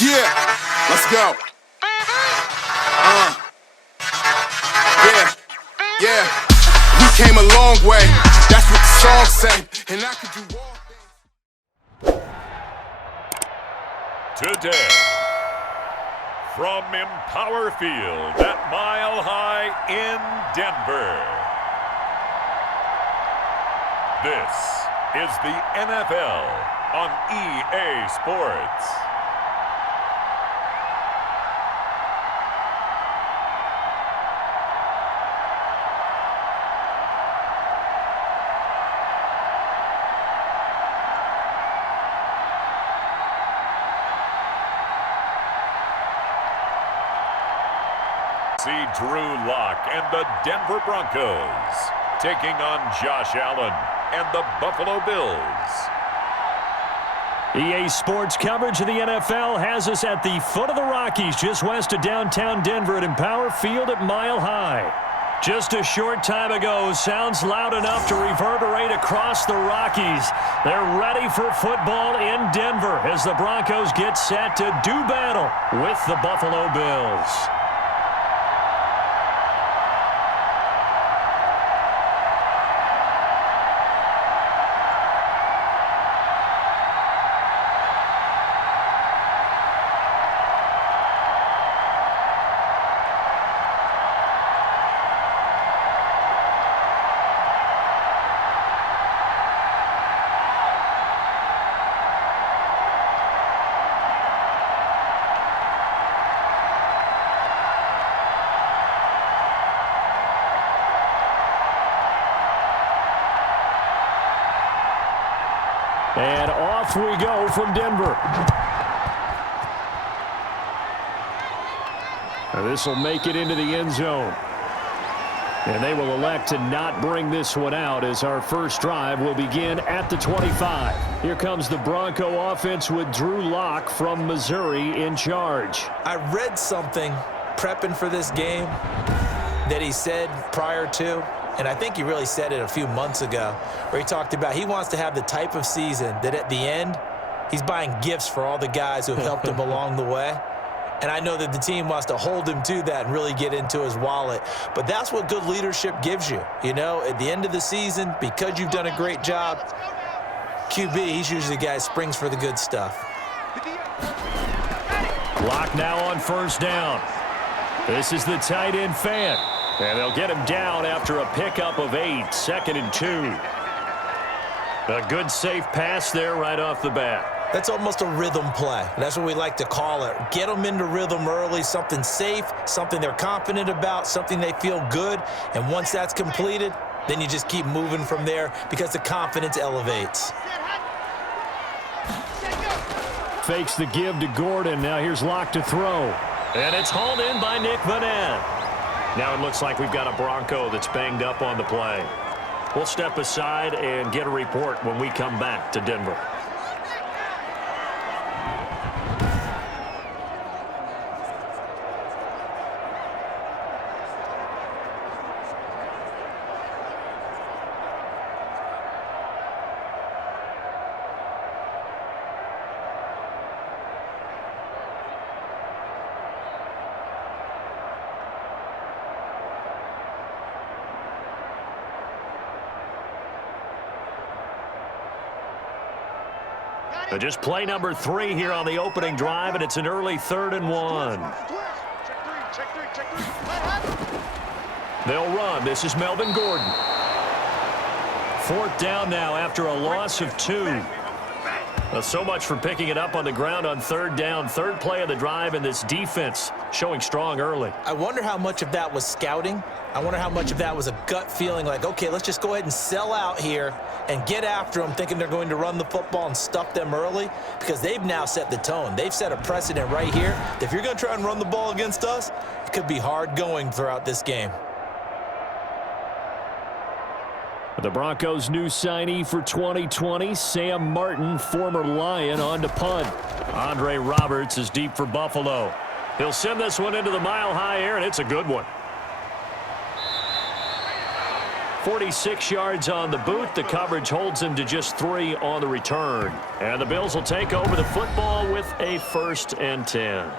Yeah, let's go. Yeah. We came a long way. That's what the song say. And I could do all things. Today, from Empower Field at Mile High in Denver, this is the NFL on EA Sports. See Drew Lock and the Denver Broncos taking on Josh Allen and the Buffalo Bills. EA Sports coverage of the NFL has us at the foot of the Rockies, just west of downtown Denver at Empower Field at Mile High. Just a short time ago, sounds loud enough to reverberate across the Rockies. They're ready for football in Denver as the Broncos get set to do battle with the Buffalo Bills. And off we go from Denver. This will make it into the end zone. And they will elect to not bring this one out as our first drive will begin at the 25. Here comes the Bronco offense with Drew Lock from Missouri in charge. I read something prepping for this game that he said prior to, and I think he really said it a few months ago, where he talked about he wants to have the type of season that at the end, he's buying gifts for all the guys who have helped him along the way. And I know that the team wants to hold him to that and really get into his wallet. But that's what good leadership gives you. You know, at the end of the season, because you've done a great job, QB, he's usually the guy who springs for the good stuff. Lock now on first down. This is the tight end fan. And they'll get him down after a pickup of 8, 2nd and 2. A good safe pass there right off the bat. That's almost a rhythm play. That's what we like to call it. Get them into rhythm early, something safe, something they're confident about, something they feel good. And once that's completed, then you just keep moving from there because the confidence elevates. Fakes the give to Gordon. Now here's Lock to throw. And it's hauled in by Nick Vanette. Now it looks like we've got a Bronco that's banged up on the play. We'll step aside and get a report when we come back to Denver. Just play number 3 here on the opening drive, and it's an early 3rd and 1. They'll run. This is Melvin Gordon. 4th down now after a loss of 2. So much for picking it up on the ground on 3rd down. 3rd play of the drive, and this defense showing strong early. I wonder how much of that was scouting. I wonder how much of that was a gut feeling like, okay, let's just go ahead and sell out here and get after them, thinking they're going to run the football and stuff them early, because they've now set the tone. They've set a precedent right here. If you're going to try and run the ball against us, it could be hard going throughout this game. The Broncos' new signee for 2020, Sam Martin, former Lion, on to punt. Andre Roberts is deep for Buffalo. He'll send this one into the mile-high air, and it's a good one. 46 yards on the boot. The coverage holds him to just 3 on the return. And the Bills will take over the football with a 1st and 10.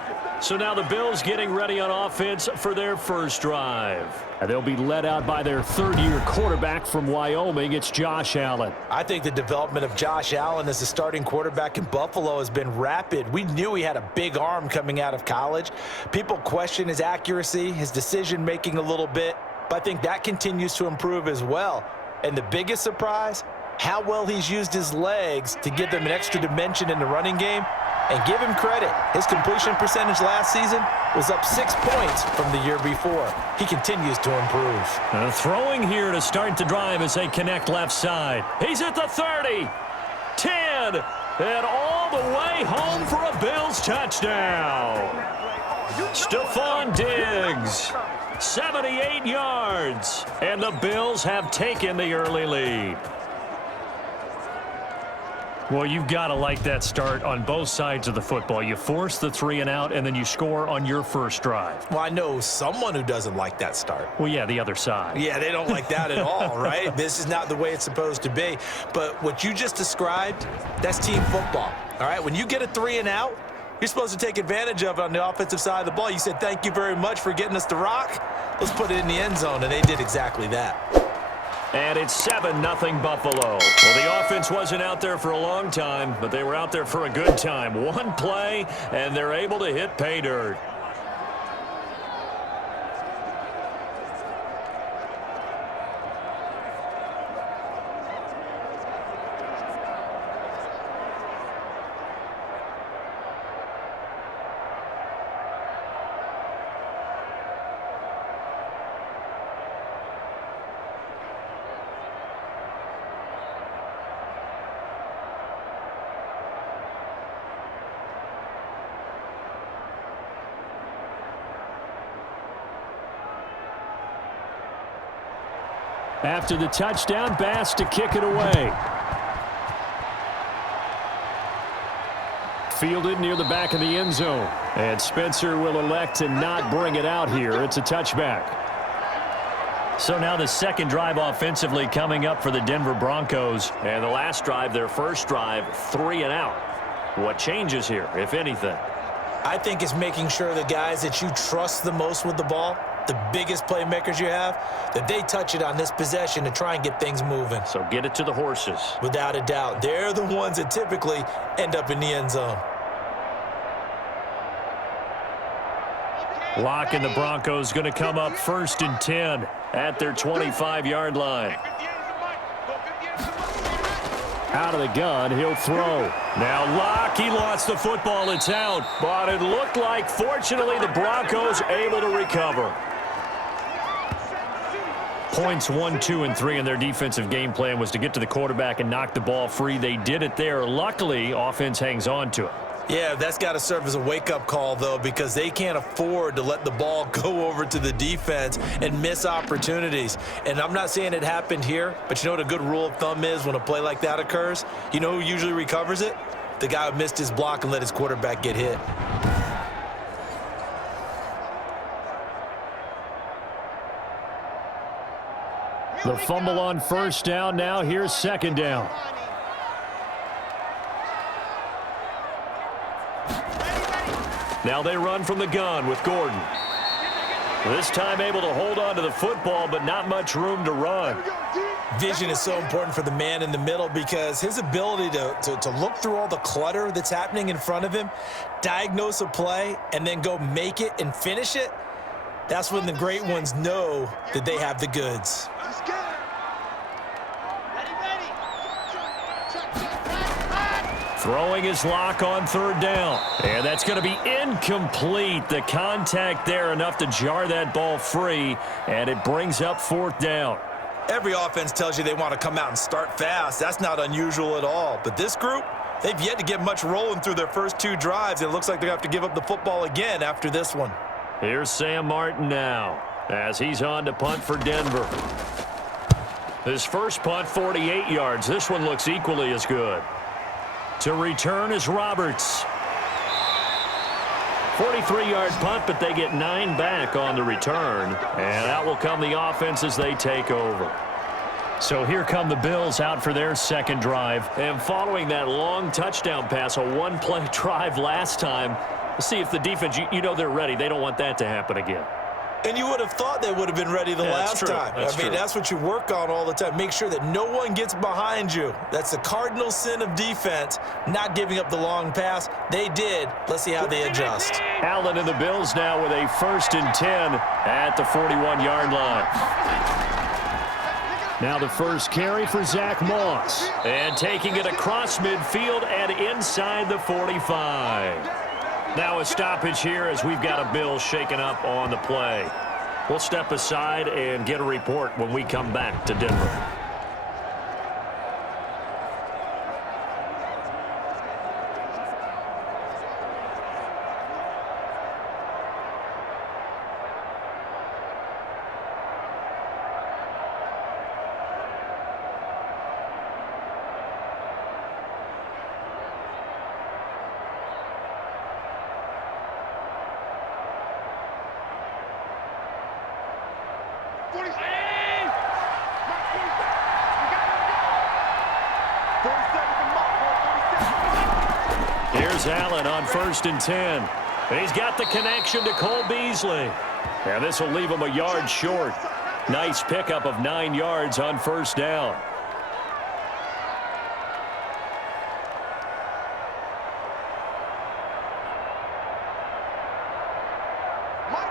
So now the Bills getting ready on offense for their first drive. And they'll be led out by their third-year quarterback from Wyoming. It's Josh Allen. I think the development of Josh Allen as a starting quarterback in Buffalo has been rapid. We knew he had a big arm coming out of college. People question his accuracy, his decision-making a little bit, but I think that continues to improve as well. And the biggest surprise, how well he's used his legs to give them an extra dimension in the running game. And give him credit, his completion percentage last season was up 6 points from the year before. He continues to improve. Throwing here to start the drive as they connect left side. He's at the 30, 10, and all the way home for a Bills touchdown. Stephon Diggs, 78 yards, and the Bills have taken the early lead. Well, you've got to like that start on both sides of the football. You force the 3 and out, and then you score on your first drive. Well, I know someone who doesn't like that start. Well, yeah, the other side. Yeah, they don't like that at all, right? This is not the way it's supposed to be. But what you just described, that's team football, all right? When you get a 3 and out, you're supposed to take advantage of it on the offensive side of the ball. You said, thank you very much for getting us the rock. Let's put it in the end zone, and they did exactly that. And it's 7-0 Buffalo. Well, the offense wasn't out there for a long time, but they were out there for a good time. One play, and they're able to hit pay dirt. After the touchdown, Bass to kick it away. Fielded near the back of the end zone. And Spencer will elect to not bring it out here. It's a touchback. So now the second drive offensively coming up for the Denver Broncos. And the last drive, their first drive, 3 and out. What changes here, if anything? I think it's making sure the guys that you trust the most with the ball, the biggest playmakers you have, that they touch it on this possession to try and get things moving. So get it to the horses. Without a doubt. They're the ones that typically end up in the end zone. Lock and the Broncos going to come up 1st and 10 at their 25-yard line. Out of the gun, he'll throw. Now Locke, he lost the football, it's out. But it looked like, fortunately, the Broncos able to recover. Points 1, 2, and 3 in their defensive game plan was to get to the quarterback and knock the ball free. They did it there. Luckily, offense hangs on to it. Yeah, that's got to serve as a wake-up call, though, because they can't afford to let the ball go over to the defense and miss opportunities. And I'm not saying it happened here, but you know what a good rule of thumb is when a play like that occurs? You know who usually recovers it? The guy who missed his block and let his quarterback get hit. The fumble on first down. Now here's second down. Now they run from the gun with Gordon. This time able to hold on to the football, but not much room to run. Vision is so important for the man in the middle because his ability to look through all the clutter that's happening in front of him, diagnose a play, and then go make it and finish it, that's when the great ones know that they have the goods. Throwing his lock on third down. And that's going to be incomplete. The contact there enough to jar that ball free, and it brings up fourth down. Every offense tells you they want to come out and start fast. That's not unusual at all. But this group, they've yet to get much rolling through their first 2 drives. It looks like they have to give up the football again after this one. Here's Sam Martin now as he's on to punt for Denver. His first punt, 48 yards. This one looks equally as good. To return is Roberts. 43-yard punt, but they get 9 back on the return. And out will come the offense as they take over. So here come the Bills out for their second drive. And following that long touchdown pass, a one-play drive last time, see if the defense, you know they're ready. They don't want that to happen again. And you would have thought they would have been ready the last time. I mean, that's what you work on all the time. Make sure that no one gets behind you. That's the cardinal sin of defense, not giving up the long pass. They did. Let's see how they adjust. Allen and the Bills now with a 1st and 10 at the 41-yard line. Now the first carry for Zach Moss. And taking it across midfield and inside the 45. Now a stoppage here as we've got a Bill shaken up on the play. We'll step aside and get a report when we come back to Denver. Here's Allen on 1st and 10. And he's got the connection to Cole Beasley. And this will leave him a yard short. Nice pickup of 9 yards on 1st down.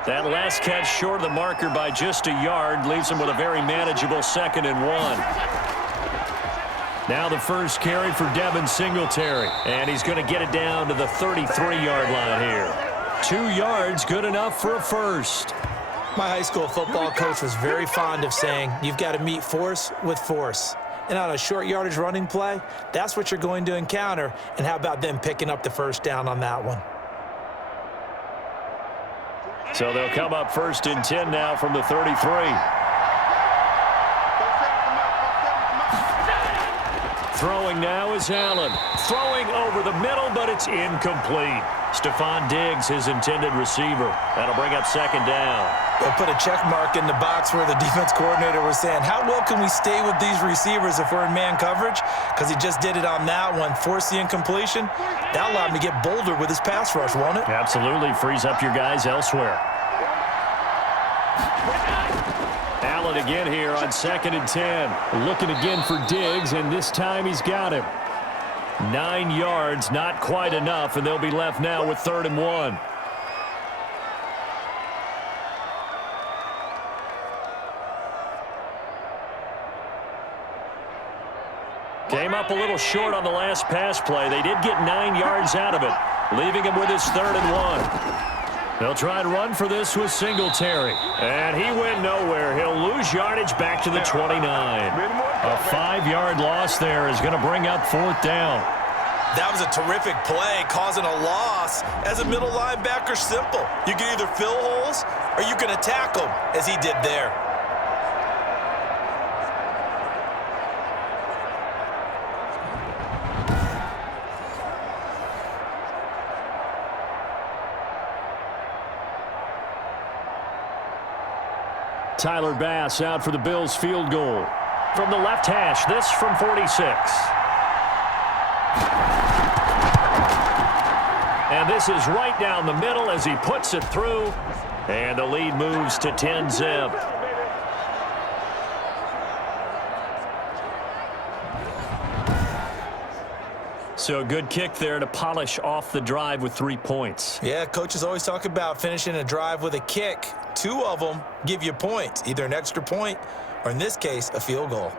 That last catch short of the marker by just a yard leaves him with a very manageable 2nd and 1. Now the first carry for Devin Singletary. And he's going to get it down to the 33-yard line here. 2 yards, good enough for a first. My high school football coach was very fond of saying, you've got to meet force with force. And on a short yardage running play, that's what you're going to encounter. And how about them picking up the 1st down on that one? So they'll come up 1st and 10 now from the 33. Throwing now is Allen. Throwing over the middle, but it's incomplete. Stephon Diggs, his intended receiver. That'll bring up 2nd down. They'll put a check mark in the box where the defense coordinator was saying, how well can we stay with these receivers if we're in man coverage? Because he just did it on that one. Force the incompletion. That allowed him to get bolder with his pass rush, won't it? Absolutely. Frees up your guys elsewhere. Allen again here on 2nd and 10. Looking again for Diggs, and this time he's got him. 9 yards, not quite enough, and they'll be left now with 3rd and 1. Came up a little short on the last pass play. They did get 9 yards out of it, leaving him with his 3rd and 1. They'll try and run for this with Singletary. And he went nowhere. He'll lose yardage back to the 29. A 5-yard loss there is going to bring up 4th down. That was a terrific play, causing a loss. As a middle linebacker, simple. You can either fill holes or you can attack them, as he did there. Tyler Bass out for the Bills field goal. From the left hash, this from 46. And this is right down the middle as he puts it through. And the lead moves to 10-zip. So a good kick there to polish off the drive with 3 points. Yeah, coaches always talk about finishing a drive with a kick. 2 of them give you points, either an extra point or, in this case, a field goal.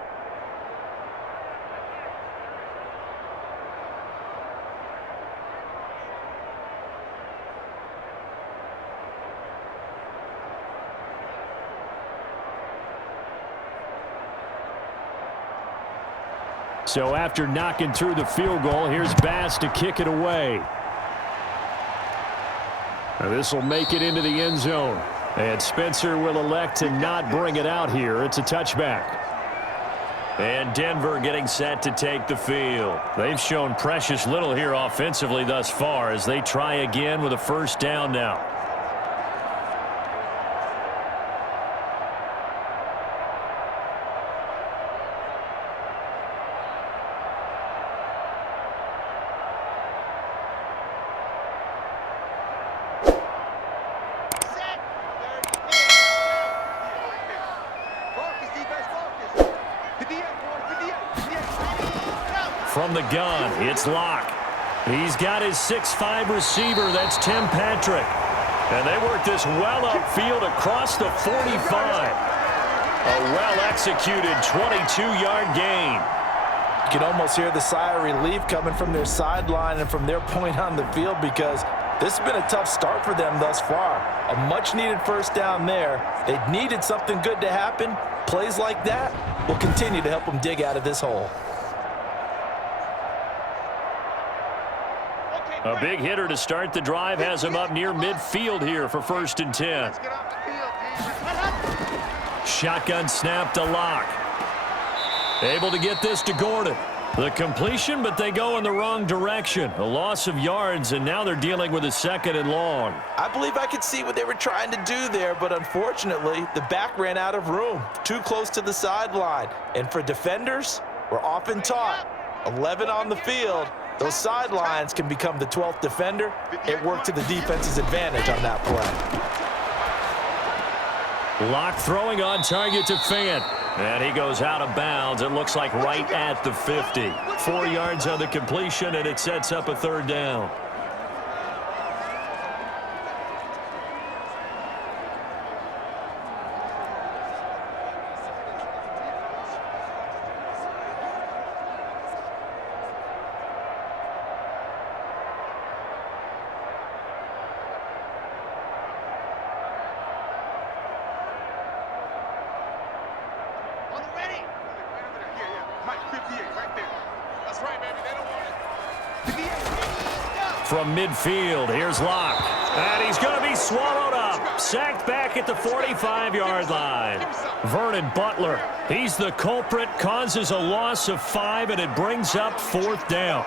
So after knocking through the field goal, here's Bass to kick it away. This will make it into the end zone. And Spencer will elect to not bring it out here. It's a touchback. And Denver getting set to take the field. They've shown precious little here offensively thus far as they try again with a 1st down now. from the gun. It's Locke. He's got his 6'5" receiver. That's Tim Patrick. And they work this well upfield across the 45. A well-executed 22-yard gain. You can almost hear the sigh of relief coming from their sideline and from their point on the field, because this has been a tough start for them thus far. A much-needed first down there. They needed something good to happen. Plays like that will continue to help them dig out of this hole. A big hitter to start the drive has him up near midfield here for 1st and 10. Shotgun snap to Locke. Able to get this to Gordon. The completion, but they go in the wrong direction. A loss of yards, and now they're dealing with a 2nd and long. I believe I could see what they were trying to do there, but unfortunately, the back ran out of room. Too close to the sideline. And for defenders, we're often taught, 11 on the field, those sidelines can become the 12th defender. It worked to the defense's advantage on that play. Locke throwing on target to Fant. And he goes out of bounds. It looks like right at the 50. 4 yards on the completion, and it sets up a 3rd down. From midfield, here's Locke. And he's going to be swallowed up. Sacked back at the 45-yard line. Vernon Butler, he's the culprit, causes a loss of 5, and it brings up 4th down.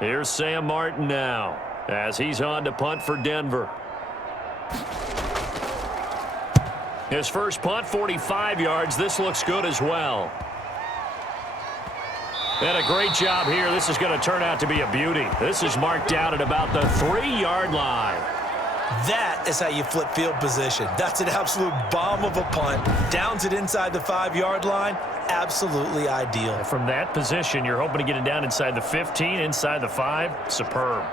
Here's Sam Martin now, as he's on to punt for Denver. His first punt, 45 yards. This looks good as well. And a great job here. This is going to turn out to be a beauty. This is marked out at about the 3-yard line. That is how you flip field position. That's an absolute bomb of a punt. Downs it inside the 5-yard line. Absolutely ideal. From that position, you're hoping to get it down inside the 15, inside the 5. Superb.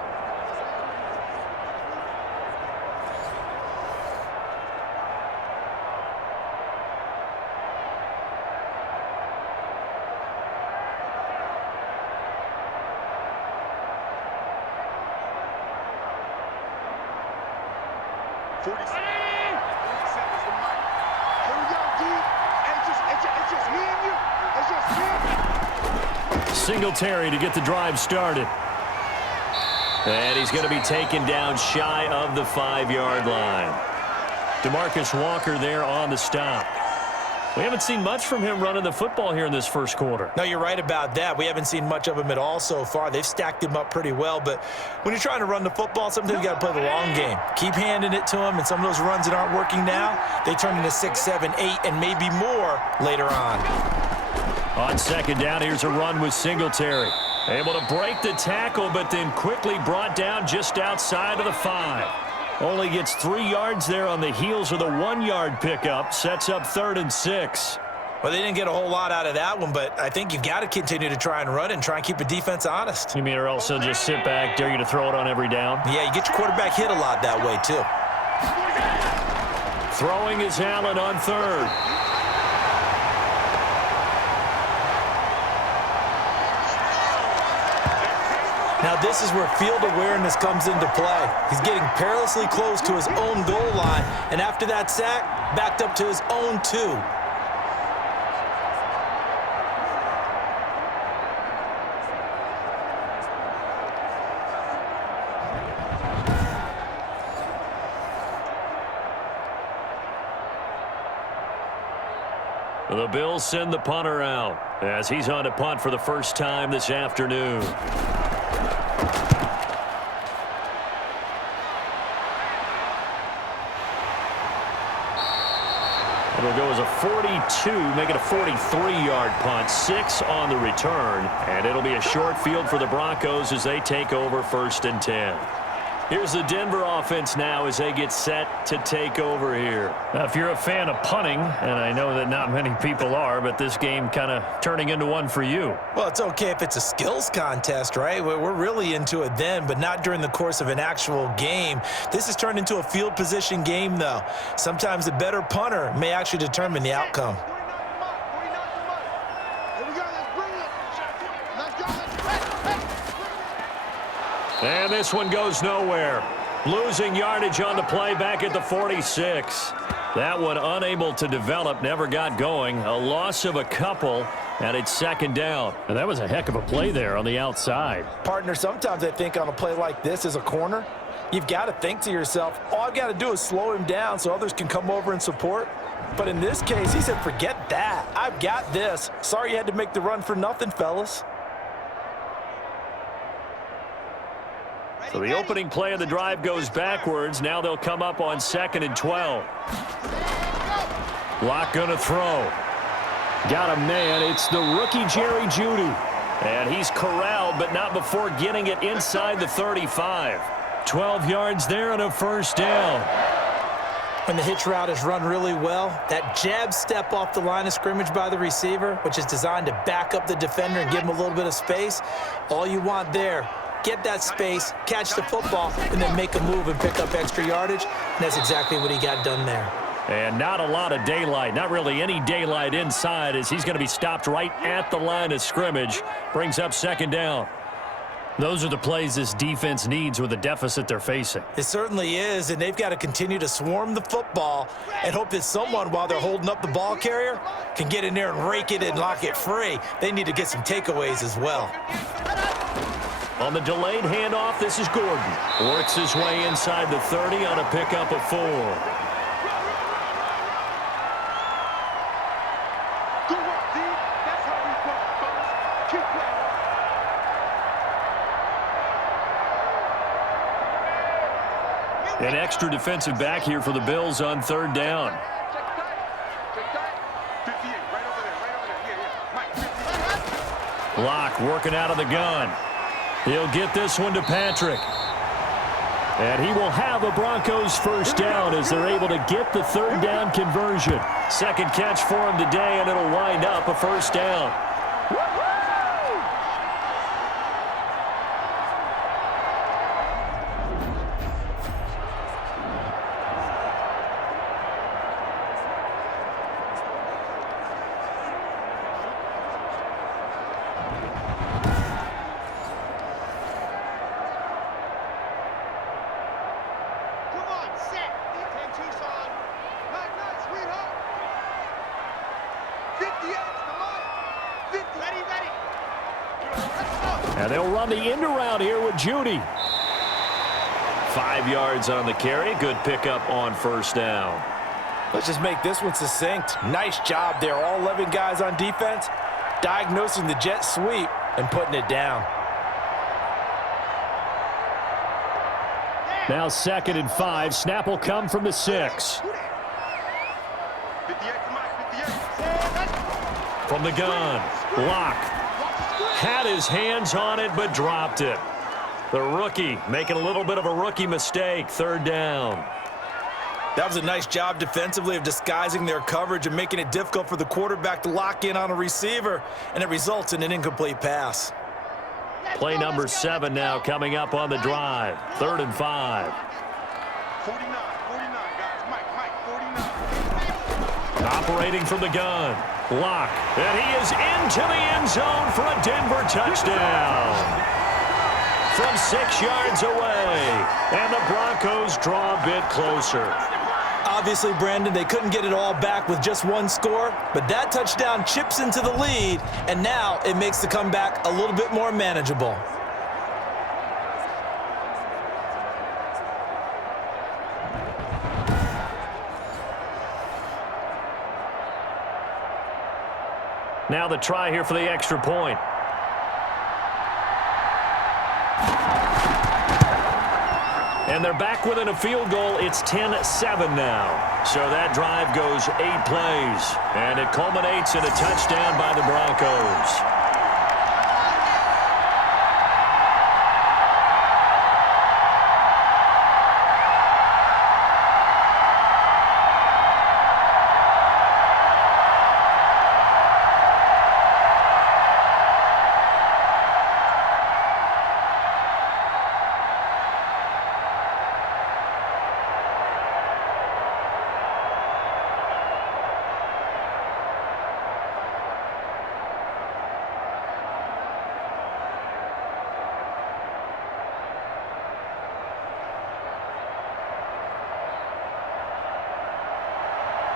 Singletary to get the drive started. And he's going to be taken down shy of the 5-yard line. DeMarcus Walker there on the stop. We haven't seen much from him running the football here in this first quarter. No, you're right about that. We haven't seen much of him at all so far. They've stacked him up pretty well, but when you're trying to run the football, sometimes you got to play the long game. Keep handing it to him, and some of those runs that aren't working now, they turn into 6, 7, 8, and maybe more later on. On 2nd down, here's a run with Singletary. Able to break the tackle, but then quickly brought down just outside of the 5. Only gets 3 yards there on the heels of the 1-yard pickup. Sets up 3rd and 6. Well, they didn't get a whole lot out of that one, but I think you've got to continue to try and run and try and keep the defense honest. You mean or else they'll just sit back, dare you to throw it on every down? Yeah, you get your quarterback hit a lot that way, too. Throwing is Allen on 3rd. Now this is where field awareness comes into play. He's getting perilously close to his own goal line, and after that sack, backed up to his own 2. The Bills send the punter out as he's on to punt for the first time this afternoon. It'll go as a 42, make it a 43-yard punt, 6 on the return, and it'll be a short field for the Broncos as they take over 1st and 10. Here's the Denver offense now as they get set to take over here. Now, if you're a fan of punting, and I know that not many people are, but this game kind of turning into one for you. Well, it's okay if it's a skills contest, right? We're really into it then, but not during the course of an actual game. This has turned into a field position game, though. Sometimes a better punter may actually determine the outcome. And this one goes nowhere. Losing yardage on the play back at the 46. That one unable to develop, never got going. A loss of a couple, and it's 2nd down. And that was a heck of a play there on the outside. Partner, sometimes I think on a play like this as a corner, you've got to think to yourself, all I've got to do is slow him down so others can come over and support. But in this case, he said, forget that. I've got this. Sorry you had to make the run for nothing, fellas. So the opening play of the drive goes backwards. Now they'll come up on 2nd and 12. Lock gonna throw. Got a man. It's the rookie Jerry Jeudy. And he's corralled, but not before getting it inside the 35. 12 yards there and a 1st down. When the hitch route is run really well, that jab step off the line of scrimmage by the receiver, which is designed to back up the defender and give him a little bit of space, all you want there, get that space, catch the football, and then make a move and pick up extra yardage. And that's exactly what he got done there. And not a lot of daylight, not really any daylight inside as he's going to be stopped right at the line of scrimmage. Brings up 2nd down. Those are the plays this defense needs with the deficit they're facing. It certainly is, and they've got to continue to swarm the football and hope that someone, while they're holding up the ball carrier, can get in there and rake it and lock it free. They need to get some takeaways as well. On the delayed handoff, this is Gordon. Works his way inside the 30 on a pickup of 4. Good work, D. That's how we work, fellas. Keep playing. An extra defensive back here for the Bills on 3rd down. Check that. 58, right over there. Yeah. Mike, 58. Locke working out of the gun. He'll get this one to Patrick. And he will have a Broncos 1st down as they're able to get the 3rd down conversion. 2nd catch for him today, and it'll wind up a 1st down. And they'll run the end around here with Jeudy. 5 yards on the carry. Good pickup on 1st down. Let's just make this one succinct. Nice job there. All 11 guys on defense, diagnosing the jet sweep and putting it down. Now 2nd and 5. Snap will come from the 6. From the gun, Locke had his hands on it but dropped it. The rookie making a little bit of a rookie mistake. 3rd down. That was a nice job defensively of disguising their coverage and making it difficult for the quarterback to lock in on a receiver, and it results in an incomplete pass. Play number 7 now coming up on the drive. 3rd and 5. 49, guys. Mike, 49. Operating from the gun. Locke. And he is into the end zone for a Denver touchdown. From 6 yards away. And the Broncos draw a bit closer. Obviously, Brandon, they couldn't get it all back with just one score, but that touchdown chips into the lead, and now it makes the comeback a little bit more manageable. Now the try here for the extra point. And they're back within a field goal. It's 10-7 now. So that drive goes 8 plays. And it culminates in a touchdown by the Broncos.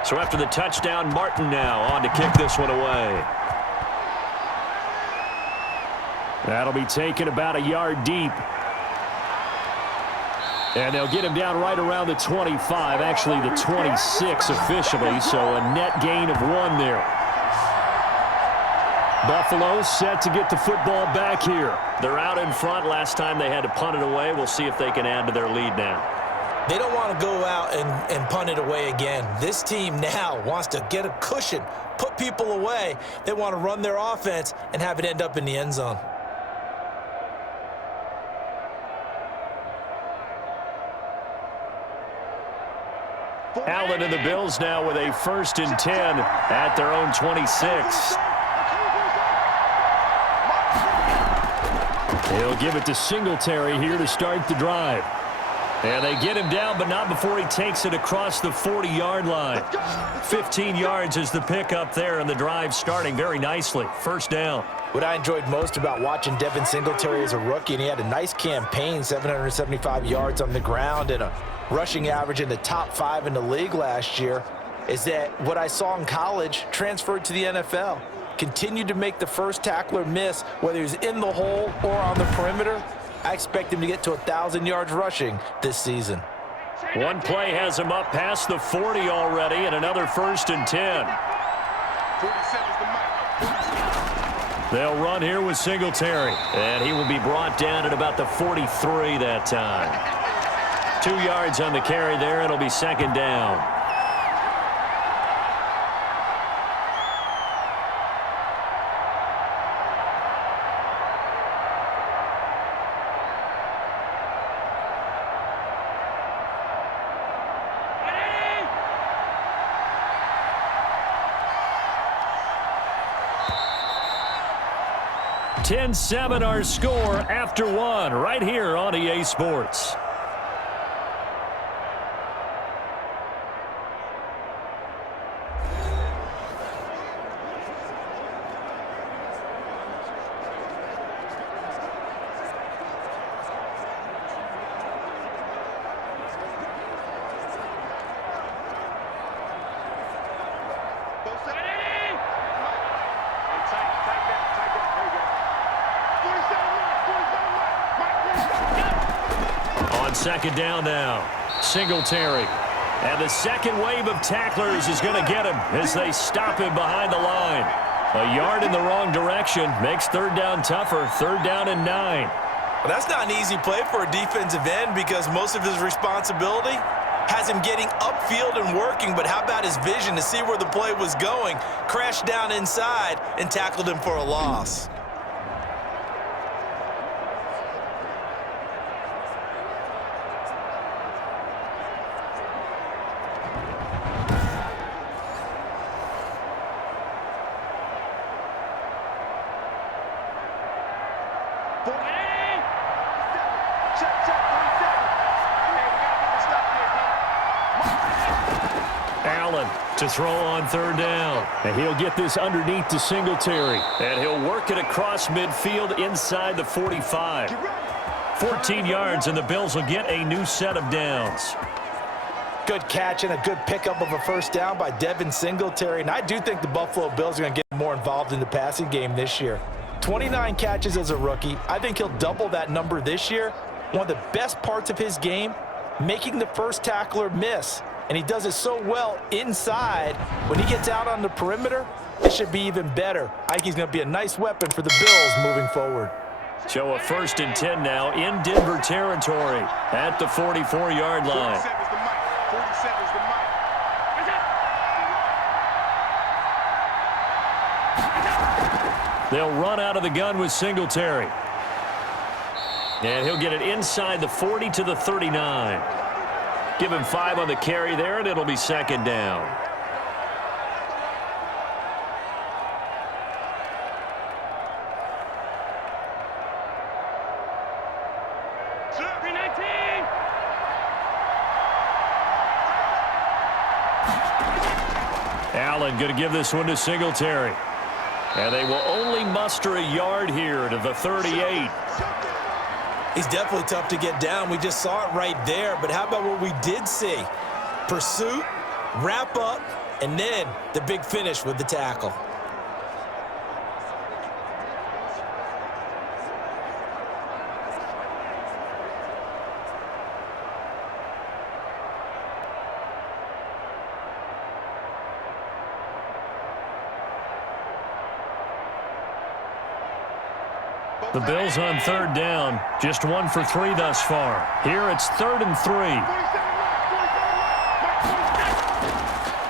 So after the touchdown, Martin now on to kick this one away. That'll be taken about a yard deep. And they'll get him down right around the 25, actually the 26 officially, so a net gain of 1 there. Buffalo set to get the football back here. They're out in front. Last time they had to punt it away. We'll see if they can add to their lead now. They don't want to go out and punt it away again. This team now wants to get a cushion, put people away. They want to run their offense and have it end up in the end zone. Allen and the Bills now with a 1st and 10 at their own 26. He'll give it to Singletary here to start the drive. And they get him down, but not before he takes it across the 40-yard line. 15 yards is the pickup there, and the drive starting very nicely. 1st down. What I enjoyed most about watching Devin Singletary as a rookie, and he had a nice campaign, 775 yards on the ground and a rushing average in the top 5 in the league last year, is that what I saw in college transferred to the NFL. Continued to make the first tackler miss, whether he's in the hole or on the perimeter. I expect him to get to 1,000 yards rushing this season. One play has him up past the 40 already, and another 1st and 10. They'll run here with Singletary, and he will be brought down at about the 43 that time. 2 yards on the carry there. It'll be 2nd down. (10-7) our score after 1 right here on EA Sports. On 2nd down now, Singletary. And the second wave of tacklers is going to get him as they stop him behind the line. A yard in the wrong direction makes 3rd down tougher. 3rd down and 9. Well, that's not an easy play for a defensive end because most of his responsibility has him getting upfield and working, but how about his vision to see where the play was going? Crashed down inside and tackled him for a loss. Allen to throw on 3rd down. And he'll get this underneath to Singletary. And he'll work it across midfield inside the 45. 14 yards, and the Bills will get a new set of downs. Good catch and a good pickup of a 1st down by Devin Singletary. And I do think the Buffalo Bills are going to get more involved in the passing game this year. 29 catches as a rookie. I think he'll double that number this year. One of the best parts of his game, making the first tackler miss. And he does it so well inside. When he gets out on the perimeter, it should be even better. I think he's going to be a nice weapon for the Bills moving forward. So a 1st and 10 now in Denver territory at the 44-yard line. 47 is the mic. They'll run out of the gun with Singletary. And he'll get it inside the 40 to the 39. Give him 5 on the carry there, and it'll be 2nd down. Allen going to give this one to Singletary. And they will only muster a yard here to the 38. He's definitely tough to get down. We just saw it right there. But how about what we did see? Pursuit, wrap up, and then the big finish with the tackle. The Bills on 3rd down, just 1 for 3 thus far. Here it's 3rd and 3.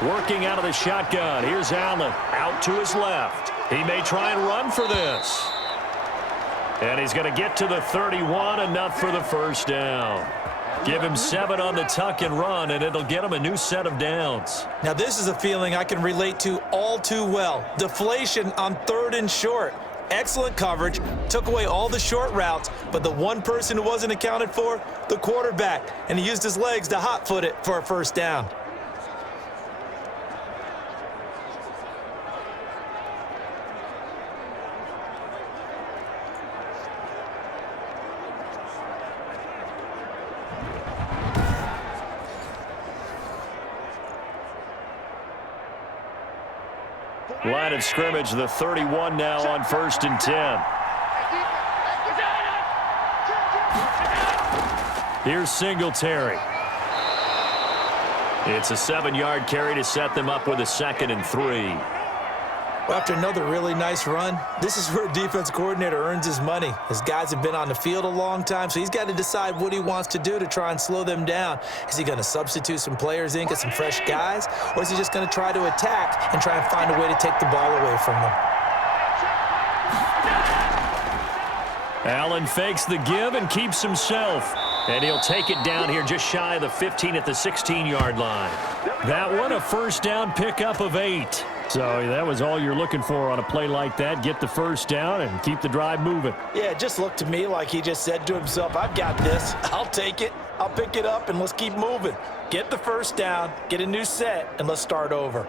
Working out of the shotgun. Here's Allen out to his left. He may try and run for this. And he's going to get to the 31, enough for the 1st down. Give him 7 on the tuck and run, and it'll get him a new set of downs. Now this is a feeling I can relate to all too well. Deflation on 3rd and short. Excellent coverage, took away all the short routes, but the one person who wasn't accounted for, the quarterback, and he used his legs to hot-foot it for a 1st down. Line of scrimmage, the 31 now on 1st and 10. Here's Singletary. It's a 7-yard carry to set them up with a 2nd and 3. Well, after another really nice run, this is where a defense coordinator earns his money. His guys have been on the field a long time, so he's got to decide what he wants to do to try and slow them down. Is he going to substitute some players in, get some fresh guys, or is he just going to try to attack and try and find a way to take the ball away from them? Allen fakes the give and keeps himself. And he'll take it down here just shy of the 15 at the 16-yard line. That one, a 1st down pickup of 8. So that was all you're looking for on a play like that. Get the 1st down and keep the drive moving. Yeah, it just looked to me like he just said to himself, I've got this. I'll take it. I'll pick it up, and let's keep moving. Get the 1st down, get a new set, and let's start over.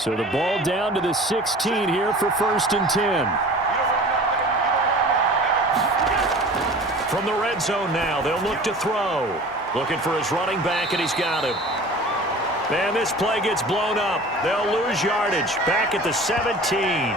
So the ball down to the 16 here for 1st and 10. From the red zone now, they'll look to throw. Looking for his running back, and he's got him. Man, this play gets blown up. They'll lose yardage. Back at the 17.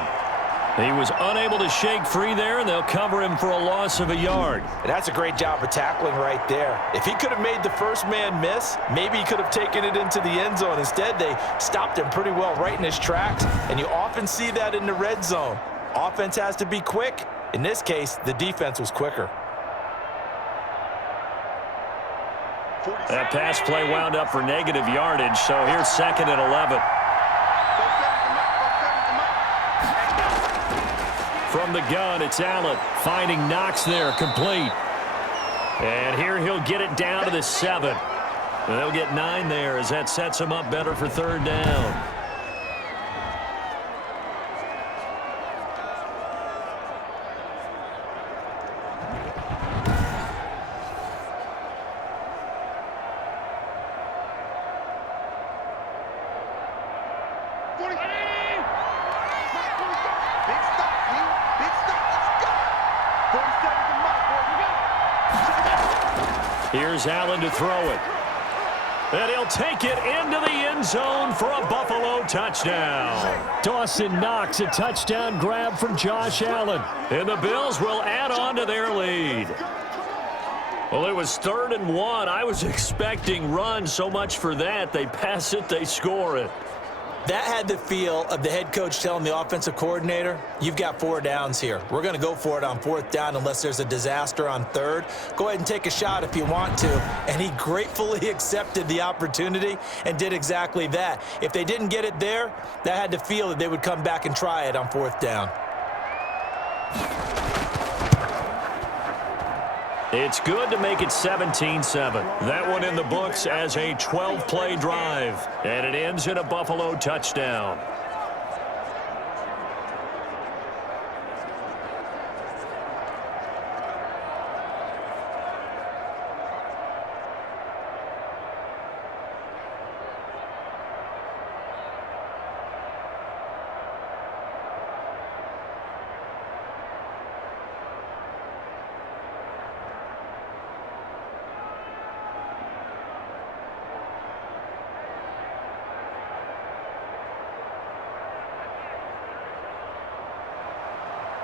He was unable to shake free there, and they'll cover him for a loss of a yard. And that's a great job of tackling right there. If he could have made the first man miss, maybe he could have taken it into the end zone. Instead, they stopped him pretty well right in his tracks, and you often see that in the red zone. Offense has to be quick. In this case, the defense was quicker. That pass play wound up for negative yardage, so here's 2nd and 11. From the gun, it's Allen finding Knox there, complete. And here he'll get it down to the 7. They'll get 9 there as that sets him up better for 3rd down. Here's Allen to throw it. And he'll take it into the end zone for a Buffalo touchdown. Dawson Knox, a touchdown grab from Josh Allen. And the Bills will add on to their lead. Well, it was 3rd and 1. I was expecting runs. So much for that. They pass it, they score it. That had the feel of the head coach telling the offensive coordinator, you've got 4 downs here. We're going to go for it on 4th down unless there's a disaster on 3rd. Go ahead and take a shot if you want to. And he gratefully accepted the opportunity and did exactly that. If they didn't get it there, that had the feel that they would come back and try it on 4th down. It's good to make it 17-7. That one in the books as a 12-play drive. And it ends in a Buffalo touchdown.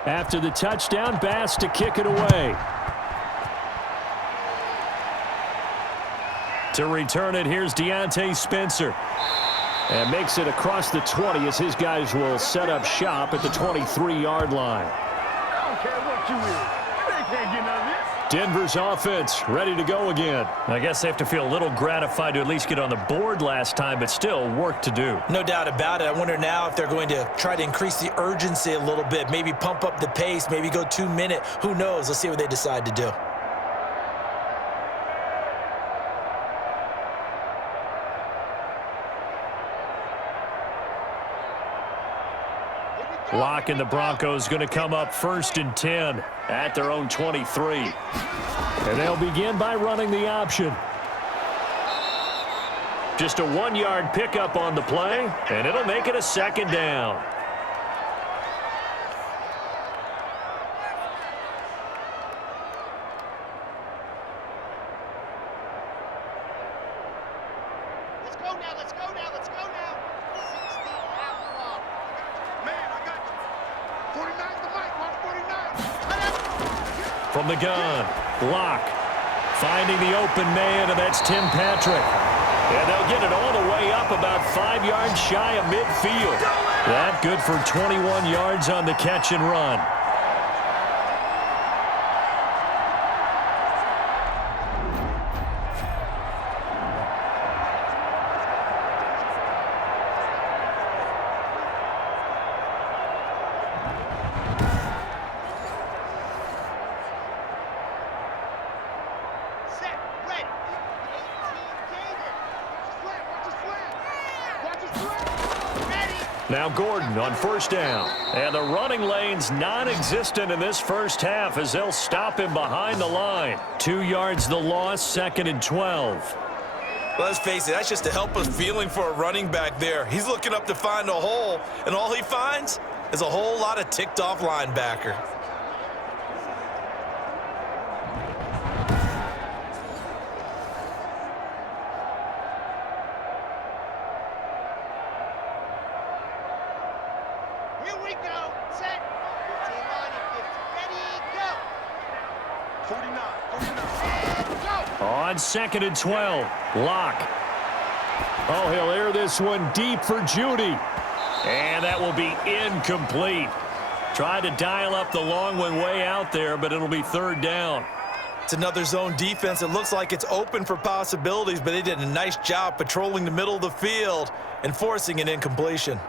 After the touchdown, Bass to kick it away. To return it, here's Deontay Spencer. And makes it across the 20 as his guys will set up shop at the 23-yard line. I don't care what you is. They can't get none of this. Denver's offense ready to go again. I guess they have to feel a little gratified to at least get on the board last time, but still work to do. No doubt about it. I wonder now if they're going to try to increase the urgency a little bit, maybe pump up the pace, maybe go 2-minute. Who knows? Let's see what they decide to do. Locke and the Broncos going to come up 1st and 10 at their own 23. And they'll begin by running the option. Just a 1-yard pickup on the play, and it'll make it a 2nd down. Let's go now, let's go now, let's go now. 16 out the ball. Man, I got you. 49 the mic, watch 49. From the gun, Locke finding the open man, and that's Tim Patrick. And they'll get it all the way up about 5 yards shy of midfield. That good for 21 yards on the catch and run. Set, ready. 18 David. Watch his flat. Ready. Now Gordon on 1st down. And the running lane's non-existent in this first half as they'll stop him behind the line. 2 yards the loss, 2nd and 12. Let's face it, that's just a helpless feeling for a running back there. He's looking up to find a hole, and all he finds is a whole lot of ticked-off linebacker. Here we go. Set. 15 line and 50. Ready, go. 49. And go. On 2nd and 12, Locke. Oh, he'll air this one deep for Judy. And that will be incomplete. Tried to dial up the long one way out there, but it'll be 3rd down. It's another zone defense. It looks like it's open for possibilities, but they did a nice job patrolling the middle of the field and forcing an incompletion.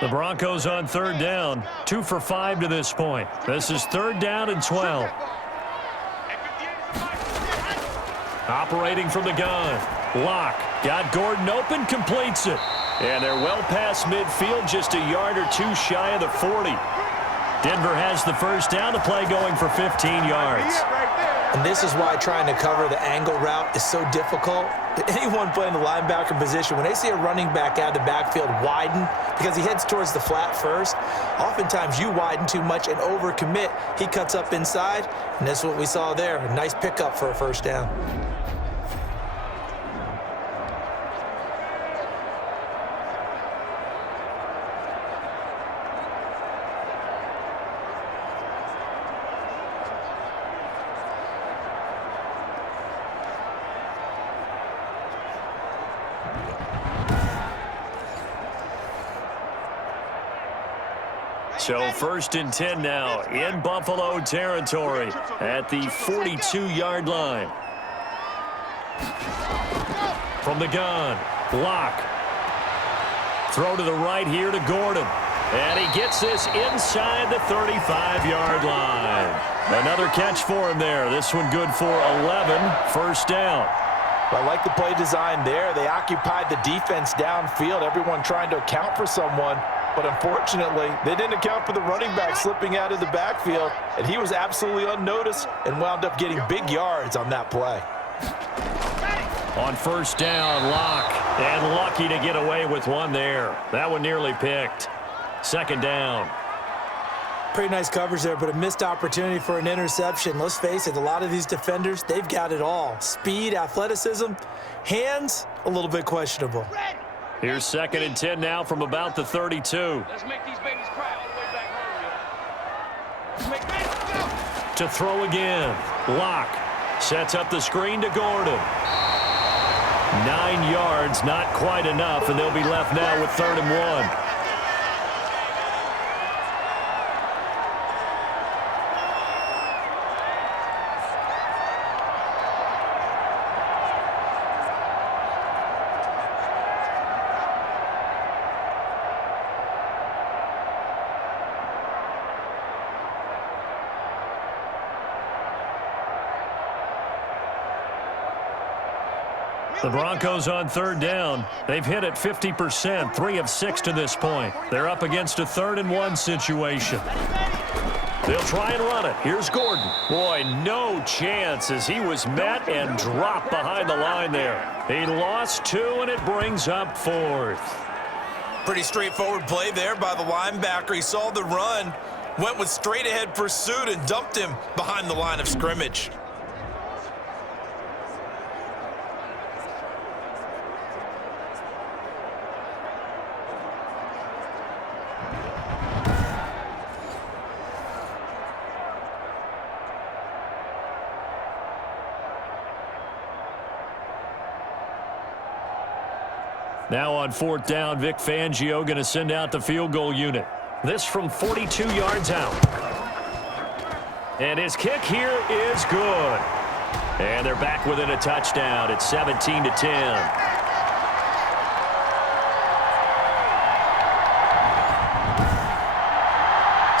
The Broncos on 3rd down, 2 for 5 to this point. This is 3rd down and 12. Operating from the gun, Locke got Gordon open, completes it. And they're well past midfield, just a yard or 2 shy of the 40. Denver has the 1st down, the play going for 15 yards. And this is why trying to cover the angle route is so difficult. Anyone playing the linebacker position, when they see a running back out of the backfield widen because he heads towards the flat first, oftentimes you widen too much and overcommit. He cuts up inside, and that's what we saw there. A nice pickup for a 1st down. So 1st and 10 now in Buffalo territory at the 42-yard line. From the gun, Locke. Throw to the right here to Gordon. And he gets this inside the 35-yard line. Another catch for him there. This one good for 11, 1st down. I like the play design there. They occupied the defense downfield, everyone trying to account for someone. But unfortunately, they didn't account for the running back slipping out of the backfield, and he was absolutely unnoticed and wound up getting big yards on that play. On 1st down, Locke, and lucky to get away with one there. That one nearly picked. 2nd down. Pretty nice coverage there, but a missed opportunity for an interception. Let's face it, a lot of these defenders, they've got it all. Speed, athleticism, hands, a little bit questionable. Here's 2nd and 10 now from about the 32. Let's make these babies cry all the way back home, yo. Let's make babies go. To throw again. Locke sets up the screen to Gordon. 9 yards, not quite enough, and they'll be left now with 3rd and 1. The Broncos on 3rd down. They've hit it 50%, 3 of 6 to this point. They're up against a 3rd and 1 situation. They'll try and run it. Here's Gordon. Boy, no chance as he was met and dropped behind the line there. He lost 2, and it brings up 4th. Pretty straightforward play there by the linebacker. He saw the run, went with straight-ahead pursuit, and dumped him behind the line of scrimmage. Now on 4th down, Vic Fangio going to send out the field goal unit. This from 42 yards out. And his kick here is good. And they're back within a touchdown. It's 17-10.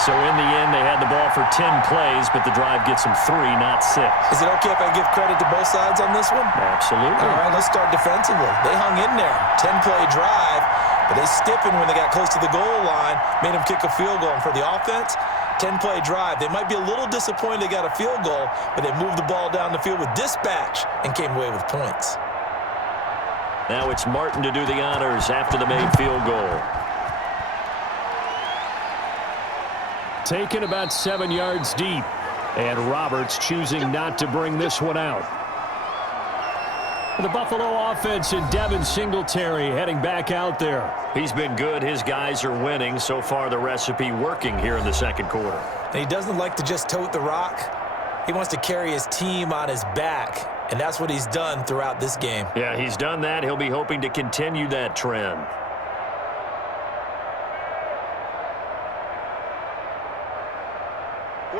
So in the end, they had the ball for 10 plays, but the drive gets them 3, not 6. Is it okay if I give credit to both sides on this one? Absolutely. All right, let's start defensively. They hung in there. 10-play drive, but they stiffened when they got close to the goal line, made them kick a field goal. And for the offense, 10-play drive. They might be a little disappointed they got a field goal, but they moved the ball down the field with dispatch and came away with points. Now it's Martin to do the honors after the made field goal. Taken about 7 yards deep, and Roberts choosing not to bring this one out. The Buffalo offense and Devin Singletary heading back out there. He's been good. His guys are winning. So far, the recipe working here in the 2nd quarter. And he doesn't like to just tote the rock. He wants to carry his team on his back, and that's what he's done throughout this game. Yeah, he's done that. He'll be hoping to continue that trend.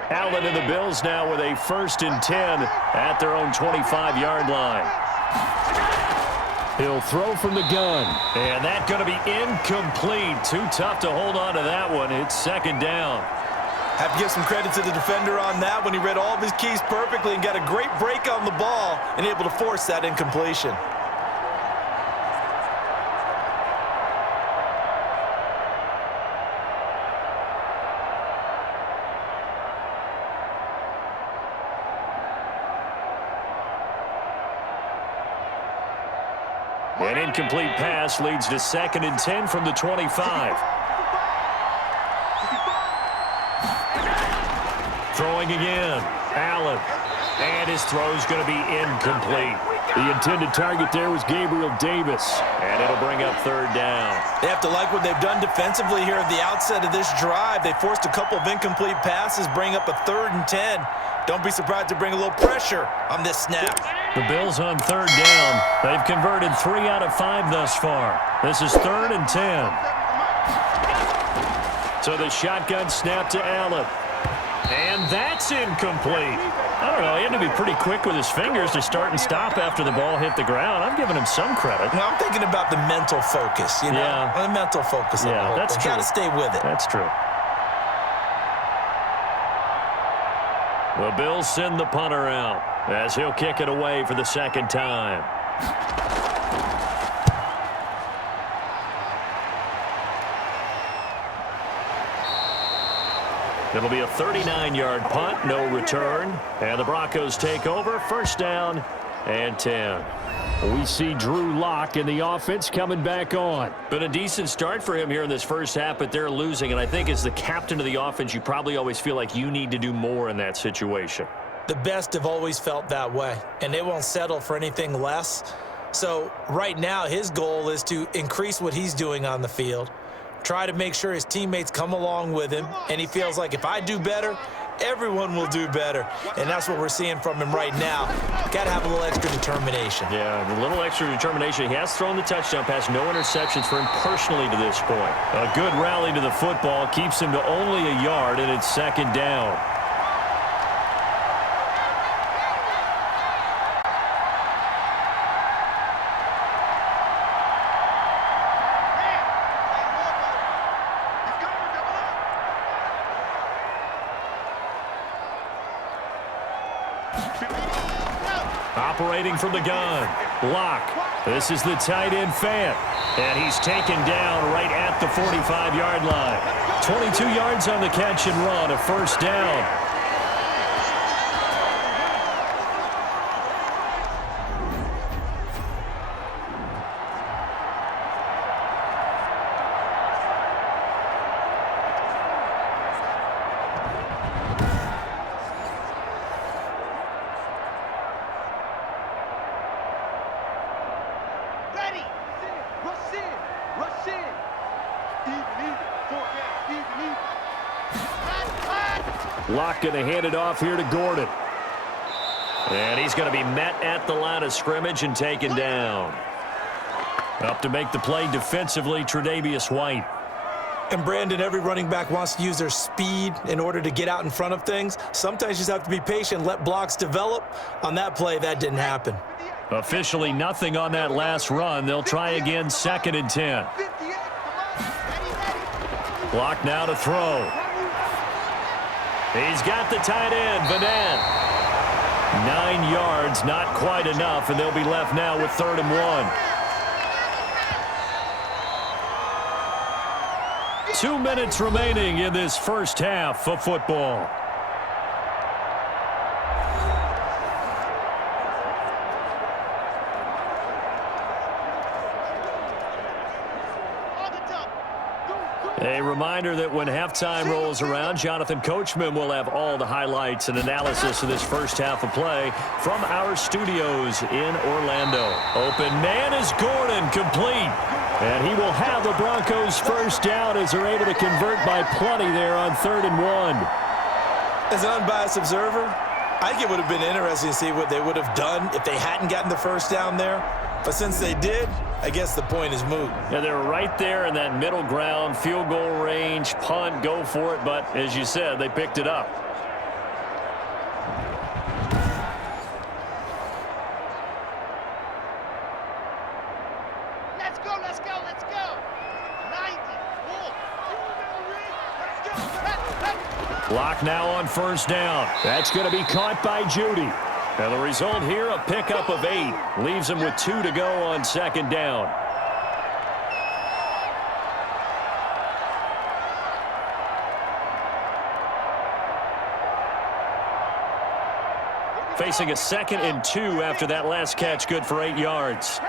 Allen and the Bills now with a 1st and 10 at their own 25-yard line. He'll throw from the gun, and that's going to be incomplete. Too tough to hold on to that one. It's 2nd down. Have to give some credit to the defender on that when he read all of his keys perfectly and got a great break on the ball and able to force that incompletion. An incomplete pass leads to 2nd and 10 from the 25. Throwing again. Allen. And his throw's going to be incomplete. The intended target there was Gabriel Davis. And it'll bring up 3rd down. They have to like what they've done defensively here at the outset of this drive. They forced a couple of incomplete passes, bring up a 3rd and 10. Don't be surprised to bring a little pressure on this snap. The Bills on 3rd down. They've converted 3 out of 5 thus far. This is 3rd and 10. So the shotgun snap to Allen. And that's incomplete. I don't know. He had to be pretty quick with his fingers to start and stop after the ball hit the ground. I'm giving him some credit. Well, I'm thinking about the mental focus, you know? Yeah. The mental focus. Yeah, that's true. Got to stay with it. That's true. The Bills send the punter out as he'll kick it away for the second time. It'll be a 39-yard punt, no return. And the Broncos take over, first down and 10. We see Drew Lock in the offense coming back on. Been a decent start for him here in this first half, but they're losing. And I think as the captain of the offense, you probably always feel like you need to do more in that situation. The best have always felt that way, and they won't settle for anything less. So right now, his goal is to increase what he's doing on the field, try to make sure his teammates come along with him, and he feels like if I do better, everyone will do better. And that's what we're seeing from him right now. Got to have a little extra determination. Yeah, a little extra determination. He has thrown the touchdown pass, no interceptions for him personally to this point. A good rally to the football keeps him to only a yard, and it's second down. Operating from the gun, Lock. This is the tight end Fant. And he's taken down right at the 45-yard line. 22 yards on the catch and run, a first down. Lock going to hand it off here to Gordon. And he's going to be met at the line of scrimmage and taken down. Up to make the play defensively, Tre'Davious White. And Brandon, every running back wants to use their speed in order to get out in front of things. Sometimes you just have to be patient, let blocks develop. On that play, that didn't happen. Officially nothing on that last run. They'll try again, second and 10. Block now to throw. He's got the tight end, Vanette. 9 yards, not quite enough, and they'll be left now with 3rd and 1. 2 minutes remaining in this first half of football. A reminder that when halftime rolls around, Jonathan Coachman will have all the highlights and analysis of this first half of play from our studios in Orlando. Open man is Gordon, complete. And he will have the Broncos first down as they're able to convert by plenty there on 3rd and 1. As an unbiased observer, I think it would have been interesting to see what they would have done if they hadn't gotten the first down there. But since they did, I guess the point is moot. Yeah, they're right there in that middle ground, field goal range, punt, go for it. But as you said, they picked it up. Let's go, let's go, let's go. 90. Let's go. Lock now on first down. That's going to be caught by Judy. And the result here, a pickup of 8. Leaves him with 2 to go on second down. Facing a 2nd and 2 after that last catch, good for 8 yards.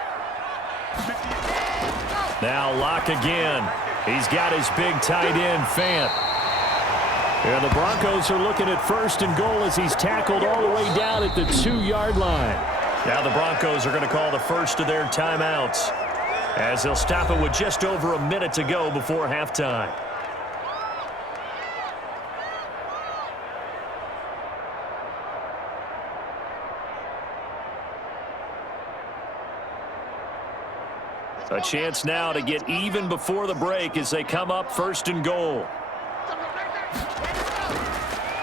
Now Lock again. He's got his big tight end, Fant. And the Broncos are looking at 1st and goal as he's tackled all the way down at the 2-yard line. Now the Broncos are going to call the first of their timeouts as they'll stop it with just over a minute to go before halftime. A chance now to get even before the break as they come up 1st and goal.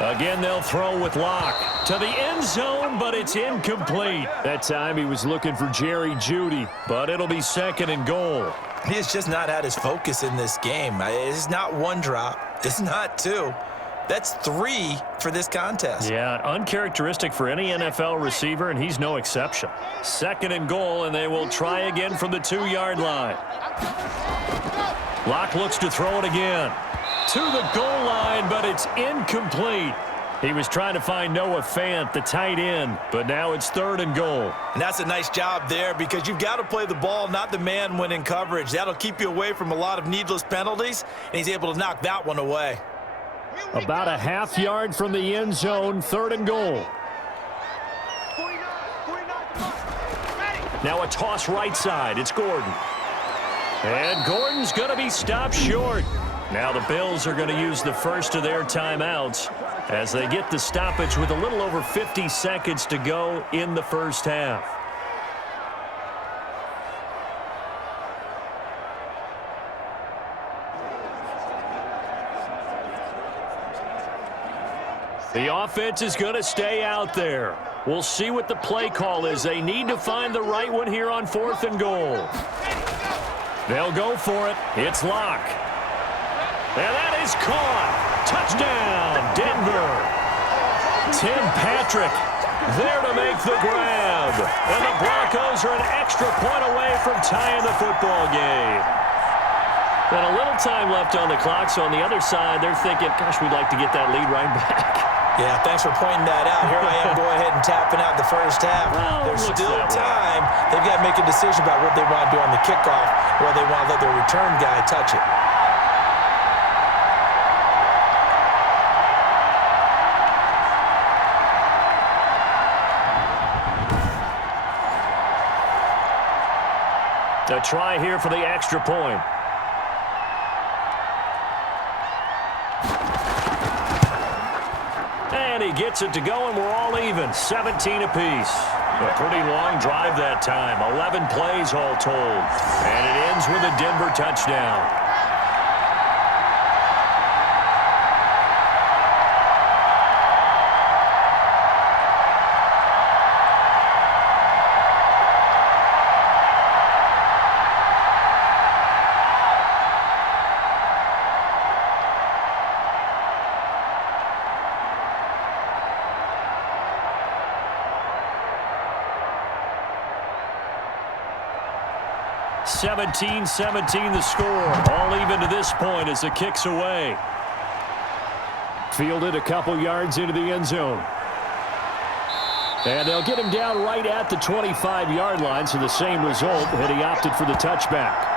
Again, they'll throw with Locke. To the end zone, but it's incomplete. That time he was looking for Jerry Jeudy, but it'll be 2nd and goal. He has just not had his focus in this game. It's not one drop. It's not two. That's 3 for this contest. Yeah, uncharacteristic for any NFL receiver, and he's no exception. 2nd and goal, and they will try again from the 2-yard line. Locke looks to throw it again. To the goal line, but it's incomplete. He was trying to find Noah Fant, the tight end, but now it's 3rd and goal. And that's a nice job there because you've got to play the ball, not the man when in coverage. That'll keep you away from a lot of needless penalties, and he's able to knock that one away. About a half yard from the end zone, 3rd and goal. Now a toss right side. It's Gordon. And Gordon's going to be stopped short. Now the Bills are going to use the first of their timeouts as they get the stoppage with a little over 50 seconds to go in the first half. The offense is going to stay out there. We'll see what the play call is. They need to find the right one here on 4th and goal. They'll go for it. It's Locke. And that is caught. Touchdown, Denver. Tim Patrick there to make the grab. And the Broncos are an extra point away from tying the football game. And a little time left on the clock, so on the other side, they're thinking, gosh, we'd like to get that lead right back. Yeah, thanks for pointing that out. Here I am, go ahead and tapping out the first half. Well, there's still time. They've got to make a decision about what they want to do on the kickoff, or they want to let their return guy touch it. A try here for the extra point. And he gets it to go, and we're all even, 17 apiece. A pretty long drive that time, 11 plays all told. And it ends with a Denver touchdown. (17-17) the score. All even to this point as the kick's away. Fielded a couple yards into the end zone. And they'll get him down right at the 25-yard line, so the same result, and he opted for the touchback.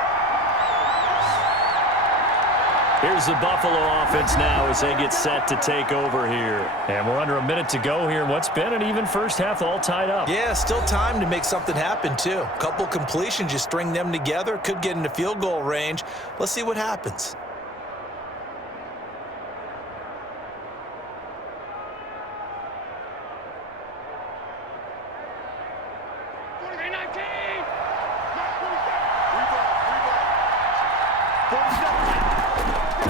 Here's the Buffalo offense now as they get set to take over here. And we're under a minute to go here in what's been an even first half, all tied up. Yeah, still time to make something happen, too. A couple completions, you string them together, could get into field goal range. Let's see what happens.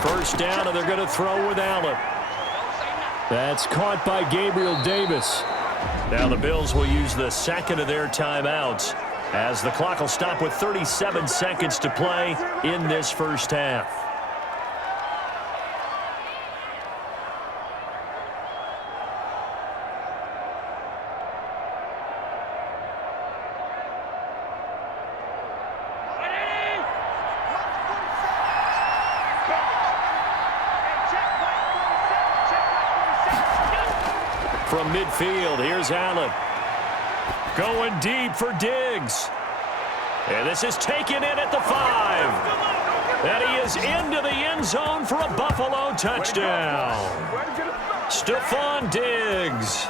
First down, and they're going to throw with Allen. That's caught by Gabriel Davis. Now the Bills will use the second of their timeouts as the clock will stop with 37 seconds to play in this first half. From midfield, here's Allen. Going deep for Diggs. And this is taken in at the 5. And he is into the end zone for a Buffalo touchdown. Stephon Diggs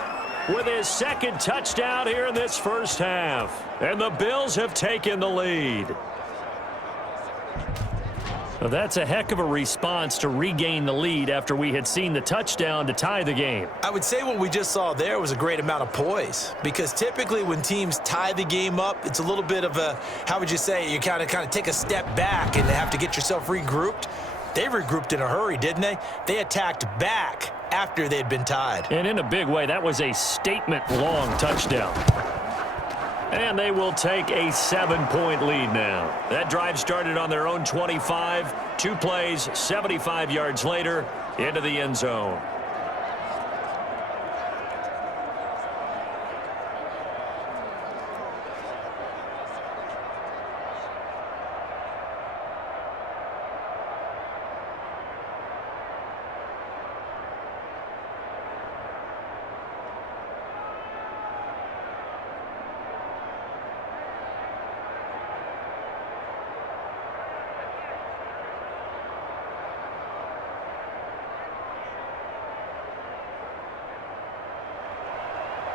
with his second touchdown here in this first half. And the Bills have taken the lead. Well, that's a heck of a response to regain the lead after we had seen the touchdown to tie the game. I would say what we just saw there was a great amount of poise, because typically when teams tie the game up, it's a little bit of a, how would you say, you kind of take a step back and have to get yourself regrouped. They regrouped in a hurry, didn't they? They attacked back after they'd been tied. And in a big way, that was a statement-long touchdown. And they will take a 7-point lead now. That drive started on their own 25. 2 plays, 75 yards later, into the end zone.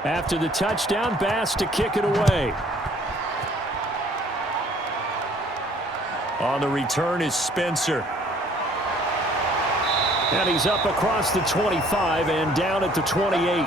After the touchdown, Bass to kick it away. On the return is Spencer. And he's up across the 25 and down at the 28.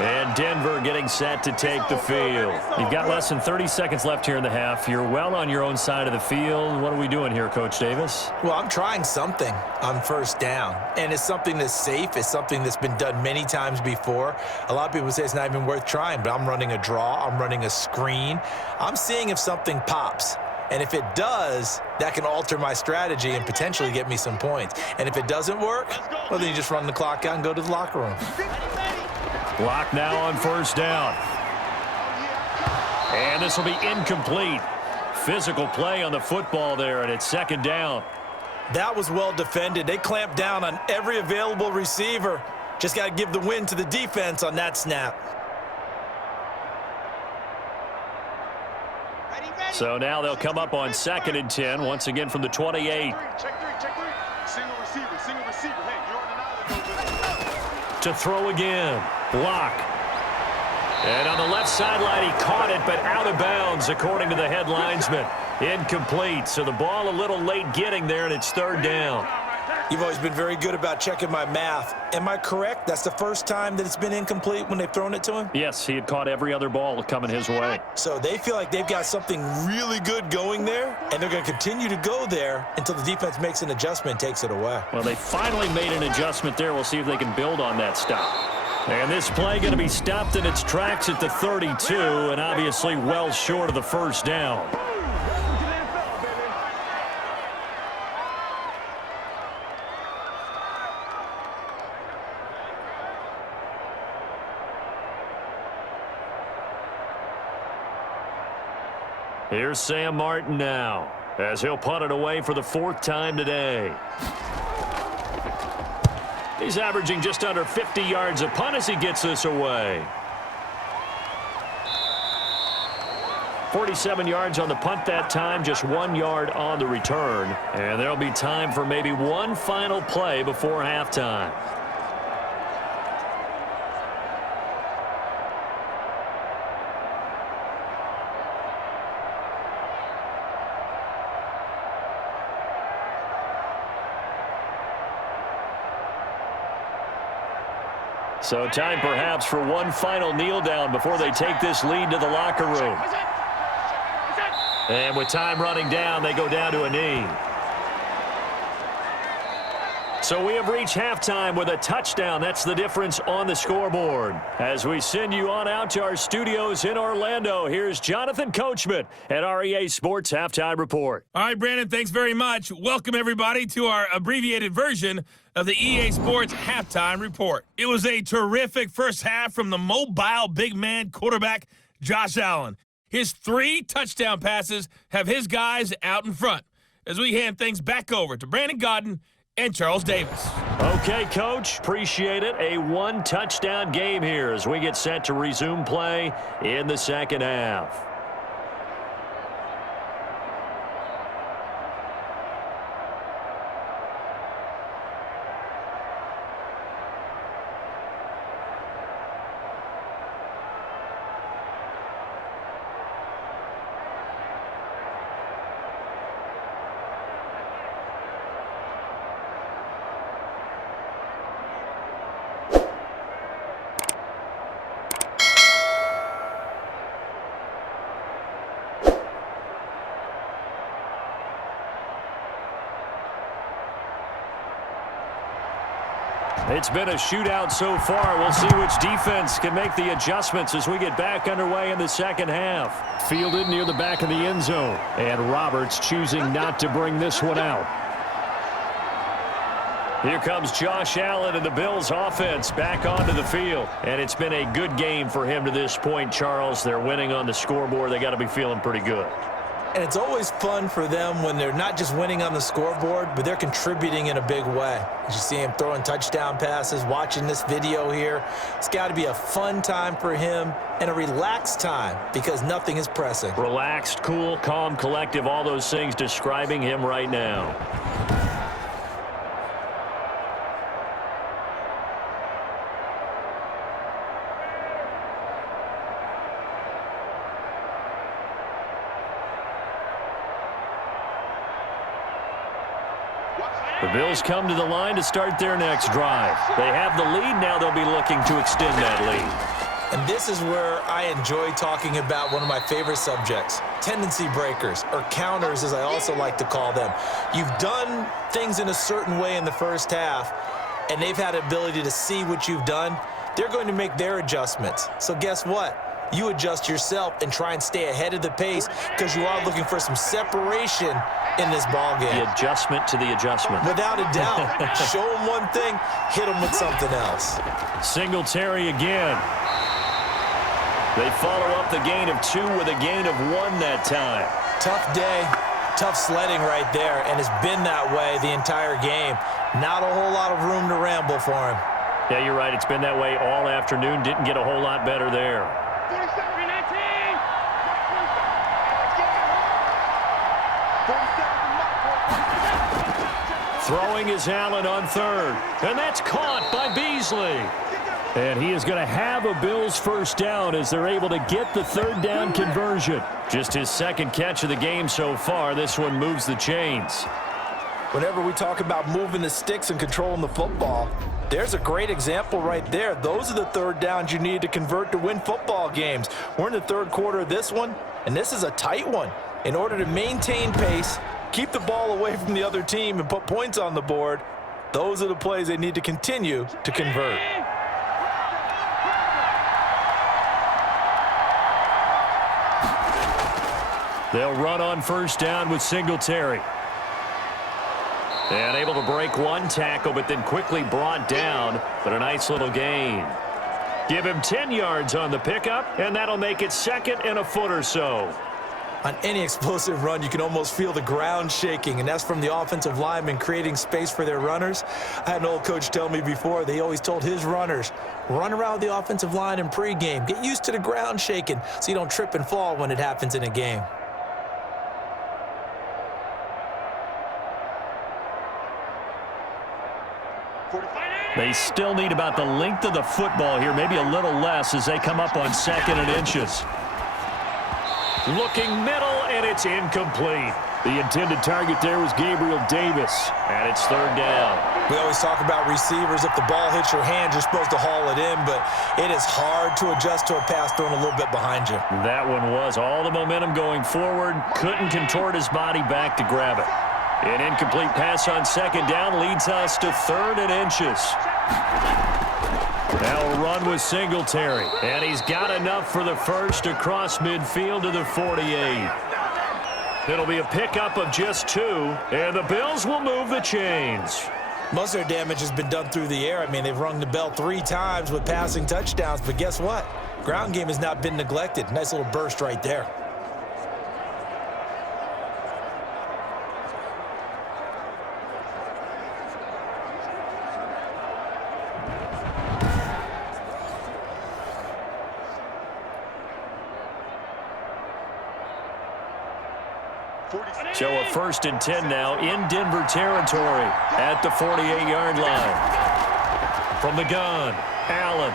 And Denver getting set to take the field. You've got less than 30 seconds left here in the half. You're well on your own side of the field. What are we doing here, Coach Davis? Well, I'm trying something on first down, and it's something that's safe. It's something that's been done many times before. A lot of people say it's not even worth trying, but I'm running a draw. I'm running a screen. I'm seeing if something pops. And if it does, that can alter my strategy and potentially get me some points. And if it doesn't work, well, then you just run the clock out and go to the locker room. Clock now on first down. And this will be incomplete. Physical play on the football there, and it's second down. That was well defended. They clamped down on every available receiver. Just got to give the win to the defense on that snap. So now they'll come up on 2nd and 10, once again from the 28. Check three. Single receiver. Hey, you're on an island. To throw again. Block. And on the left sideline, he caught it, but out of bounds, according to the head linesman. Incomplete. So the ball a little late getting there, and it's third down. You've always been very good about checking my math. Am I correct? That's the first time that it's been incomplete when they've thrown it to him? Yes, he had caught every other ball coming his way. So they feel like they've got something really good going there, and they're going to continue to go there until the defense makes an adjustment and takes it away. Well, they finally made an adjustment there. We'll see if they can build on that stop. And this play going to be stopped in its tracks at the 32, and obviously well short of the first down. Here's Sam Martin now, as he'll punt it away for the 4th time today. He's averaging just under 50 yards a punt as he gets this away. 47 yards on the punt that time, just 1 yard on the return. And there'll be time for maybe one final play before halftime. So time perhaps for one final kneel down before they take this lead to the locker room. And with time running down, they go down to a knee. So we have reached halftime with a touchdown. That's the difference on the scoreboard. As we send you on out to our studios in Orlando, here's Jonathan Coachman at REA Sports Halftime Report. All right, Brandon, thanks very much. Welcome, everybody, to our abbreviated version of the EA Sports Halftime Report. It was a terrific first half from the mobile big man quarterback, Josh Allen. His 3 touchdown passes have his guys out in front as we hand things back over to Brandon Godden and Charles Davis. Okay, Coach, appreciate it. A 1-touchdown game here as we get set to resume play in the second half. It's been a shootout so far. We'll see which defense can make the adjustments as we get back underway in the second half. Fielded near the back of the end zone. And Roberts choosing not to bring this one out. Here comes Josh Allen and the Bills offense back onto the field. And it's been a good game for him to this point, Charles. They're winning on the scoreboard. They got to be feeling pretty good. And it's always fun for them when they're not just winning on the scoreboard, but they're contributing in a big way. As you see him throwing touchdown passes, watching this video here, it's got to be a fun time for him and a relaxed time because nothing is pressing. Relaxed, cool, calm, collective, all those things describing him right now. The Bills come to the line to start their next drive. They have the lead. Now they'll be looking to extend that lead. And this is where I enjoy talking about one of my favorite subjects, tendency breakers, or counters as I also like to call them. You've done things in a certain way in the first half, and they've had the ability to see what you've done. They're going to make their adjustments. So guess what? You adjust yourself and try and stay ahead of the pace because you are looking for some separation in this ball game. The adjustment to the adjustment. Without a doubt. Show them one thing, hit them with something else. Singletary again. They follow up the gain of 2 with a gain of 1 that time. Tough day, tough sledding right there, and it's been that way the entire game. Not a whole lot of room to ramble for him. Yeah, you're right. It's been that way all afternoon. Didn't get a whole lot better there. 47, 19. Throwing is Allen on third. And that's caught by Beasley. And he is going to have a Bills first down as they're able to get the third down conversion. Just his second catch of the game so far. This one moves the chains. Whenever we talk about moving the sticks and controlling the football, there's a great example right there. Those are the third downs you need to convert to win football games. We're in the third quarter of this one, and this is a tight one. In order to maintain pace, keep the ball away from the other team, and put points on the board, those are the plays they need to continue to convert. They'll run on first down with Singletary. And able to break one tackle, but then quickly brought down. But a nice little gain. Give him 10 yards on the pickup, and that'll make it second and a foot or so. On any explosive run, you can almost feel the ground shaking, and that's from the offensive linemen creating space for their runners. I had an old coach tell me before, they always told his runners, run around the offensive line in pregame. Get used to the ground shaking so you don't trip and fall when it happens in a game. They still need about the length of the football here, maybe a little less as they come up on 2nd and inches. Looking middle, and it's incomplete. The intended target there was Gabriel Davis, and it's third down. We always talk about receivers. If the ball hits your hand, you're supposed to haul it in, but it is hard to adjust to a pass thrown a little bit behind you. That one was all the momentum going forward. Couldn't contort his body back to grab it. An incomplete pass on 2nd down leads us to 3rd and inches. Now a run with Singletary, and he's got enough for the first across midfield to the 48. It'll be a pickup of just 2, and the Bills will move the chains. Most of their damage has been done through the air. I mean, they've rung the bell 3 times with passing touchdowns, but guess what? Ground game has not been neglected. Nice little burst right there. So a 1st and 10 now in Denver territory at the 48-yard line. From the gun, Allen.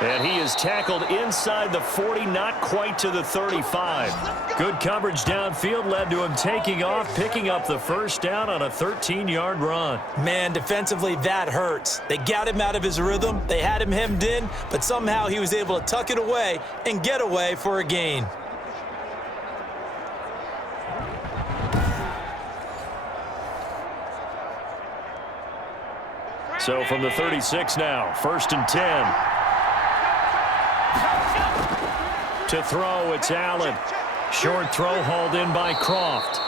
And he is tackled inside the 40, not quite to the 35. Good coverage downfield led to him taking off, picking up the first down on a 13-yard run. Man, defensively, that hurts. They got him out of his rhythm. They had him hemmed in, but somehow he was able to tuck it away and get away for a gain. So from the 36 now, 1st and 10. To throw, it's Allen. Short throw hauled in by Croft.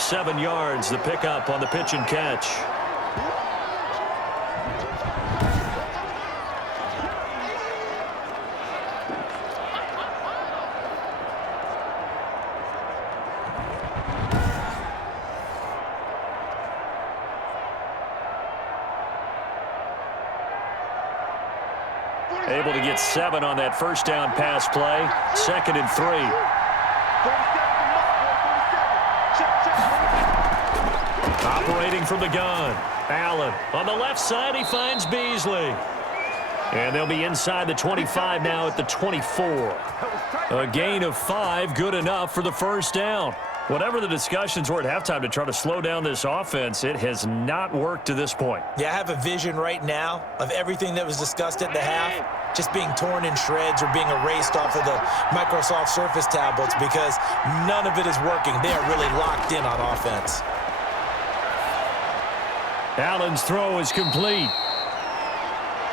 7 yards, the pickup on the pitch and catch. Able to get 7 on that first down pass play. 2nd and 3. Operating from the gun. Allen on the left side. He finds Beasley. And they'll be inside the 25 now at the 24. A gain of 5, good enough for the first down. Whatever the discussions were at halftime to try to slow down this offense, it has not worked to this point. Yeah, I have a vision right now of everything that was discussed at the half just being torn in shreds or being erased off of the Microsoft Surface tablets because none of it is working. They are really locked in on offense. Allen's throw is complete.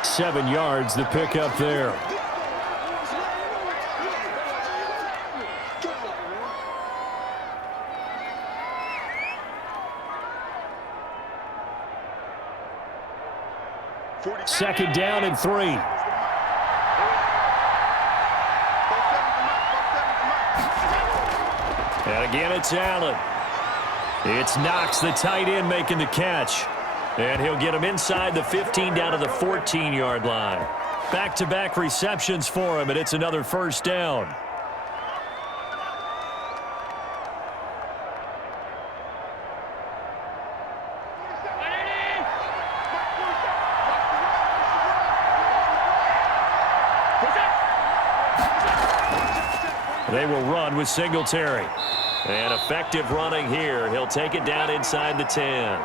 7 yards, the pickup there. Second down and 3. And again, it's Allen. It's Knox, the tight end, making the catch. And he'll get him inside the 15 down to the 14-yard line. Back-to-back receptions for him, and it's another first down. They will run with Singletary. And effective running here. He'll take it down inside the 10.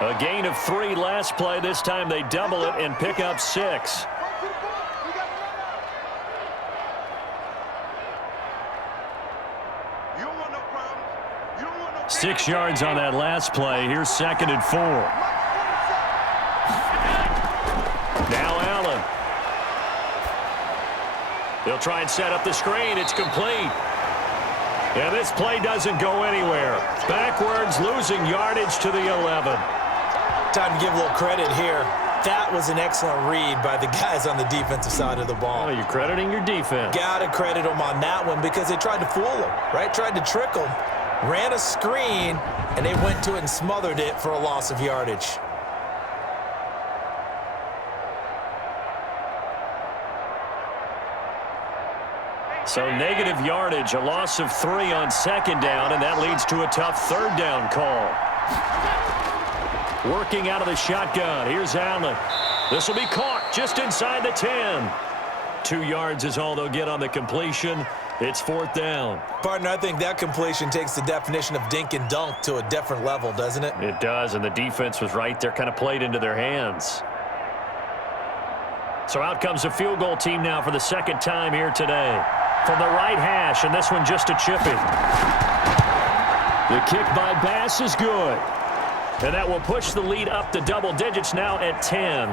A gain of 3 last play. This time they double it and pick up 6. Six yards on that last play. Here's 2nd and 4. Now Allen. They'll try and set up the screen. It's complete. And this play doesn't go anywhere. Backwards, losing yardage to the 11. Time to give a little credit here. That was an excellent read by the guys on the defensive side of the ball. Oh, you're crediting your defense. Gotta credit them on that one because they tried to fool them, right? Tried to trick them. Ran a screen, and they went to it and smothered it for a loss of yardage. So negative yardage, a loss of 3 on 2nd down, and that leads to a tough 3rd down call. Working out of the shotgun. Here's Allen. This will be caught just inside the 10. 2 yards is all they'll get on the completion. It's 4th down. Partner, I think that completion takes the definition of dink and dunk to a different level, doesn't it? It does, and the defense was right there, kind of played into their hands. So out comes a field goal team now for the 2nd time here today. From the right hash, and this one just a chipping. The kick by Bass is good. And that will push the lead up to double digits now at 10.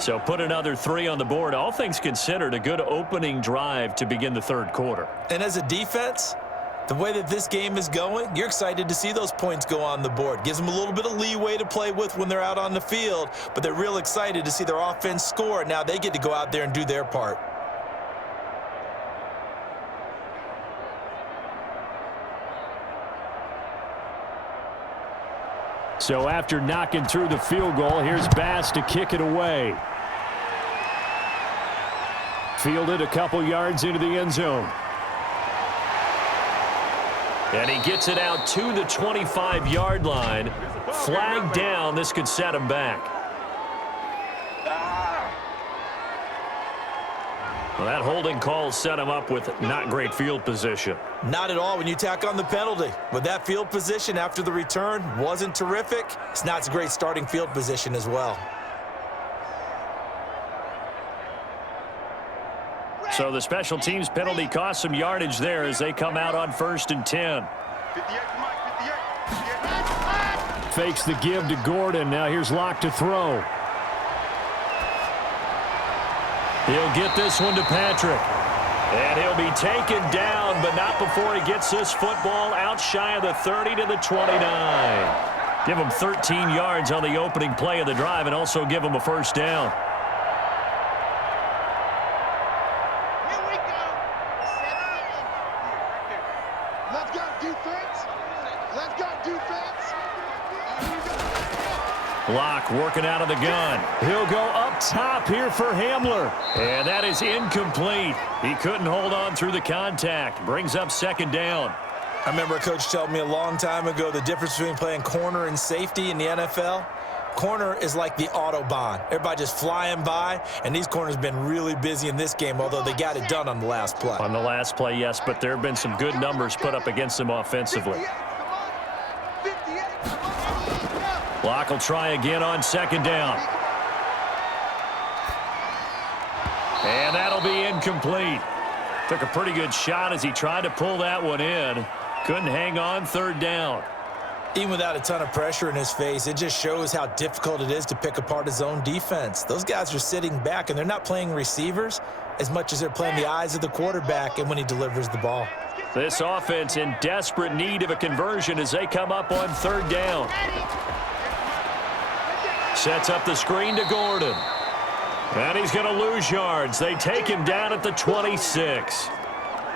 So put another 3 on the board. All things considered, a good opening drive to begin the 3rd quarter. And as a defense, the way that this game is going, you're excited to see those points go on the board. Gives them a little bit of leeway to play with when they're out on the field, but they're real excited to see their offense score. Now they get to go out there and do their part. So after knocking through the field goal, here's Bass to kick it away. Fielded a couple yards into the end zone. And he gets it out to the 25-yard line. Flag down. This could set him back. Well, that holding call set him up with not great field position. Not at all when you tack on the penalty. With that field position after the return wasn't terrific. It's not a great starting field position as well. So the special teams penalty cost some yardage there as they come out on 1st and 10. 58, Mike, 58. Fakes the give to Gordon. Now here's Locke to throw. He'll get this one to Patrick. And he'll be taken down, but not before he gets this football out shy of the 30 to the 29. Give him 13 yards on the opening play of the drive and also give him a first down. Here we go. 7-10. Let's go, defense. Let's go, defense. Here we go. Locke working out of the gun. He'll go up top here for Hamler. And that is incomplete. He couldn't hold on through the contact. Brings up 2nd down. I remember a coach told me a long time ago the difference between playing corner and safety in the NFL. Corner is like the Autobahn. Everybody just flying by, and these corners have been really busy in this game, although they got it done on the last play. On the last play, yes, but there have been some good numbers put up against them offensively. 58, come on. Locke will try again on 2nd down. And that'll be incomplete. Took a pretty good shot as he tried to pull that one in. Couldn't hang on 3rd down. Even without a ton of pressure in his face, it just shows how difficult it is to pick apart his own defense. Those guys are sitting back, and they're not playing receivers as much as they're playing the eyes of the quarterback and when he delivers the ball. This offense in desperate need of a conversion as they come up on 3rd down. Sets up the screen to Gordon. And he's going to lose yards. They take him down at the 26.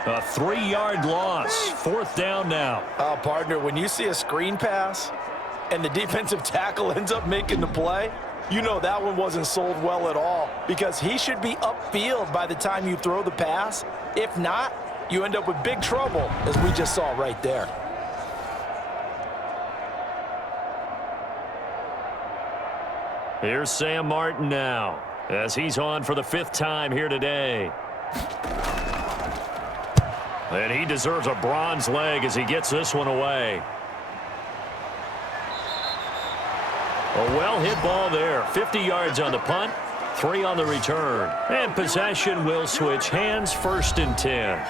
A 3-yard loss. 4th down now. Partner, when you see a screen pass and the defensive tackle ends up making the play, you know that one wasn't sold well at all because he should be upfield by the time you throw the pass. If not, you end up with big trouble, as we just saw right there. Here's Sam Martin now as he's on for the 5th time here today. And he deserves a bronze leg as he gets this one away. A well-hit ball there. 50 yards on the punt, 3 on the return. And possession will switch hands, 1st and 10.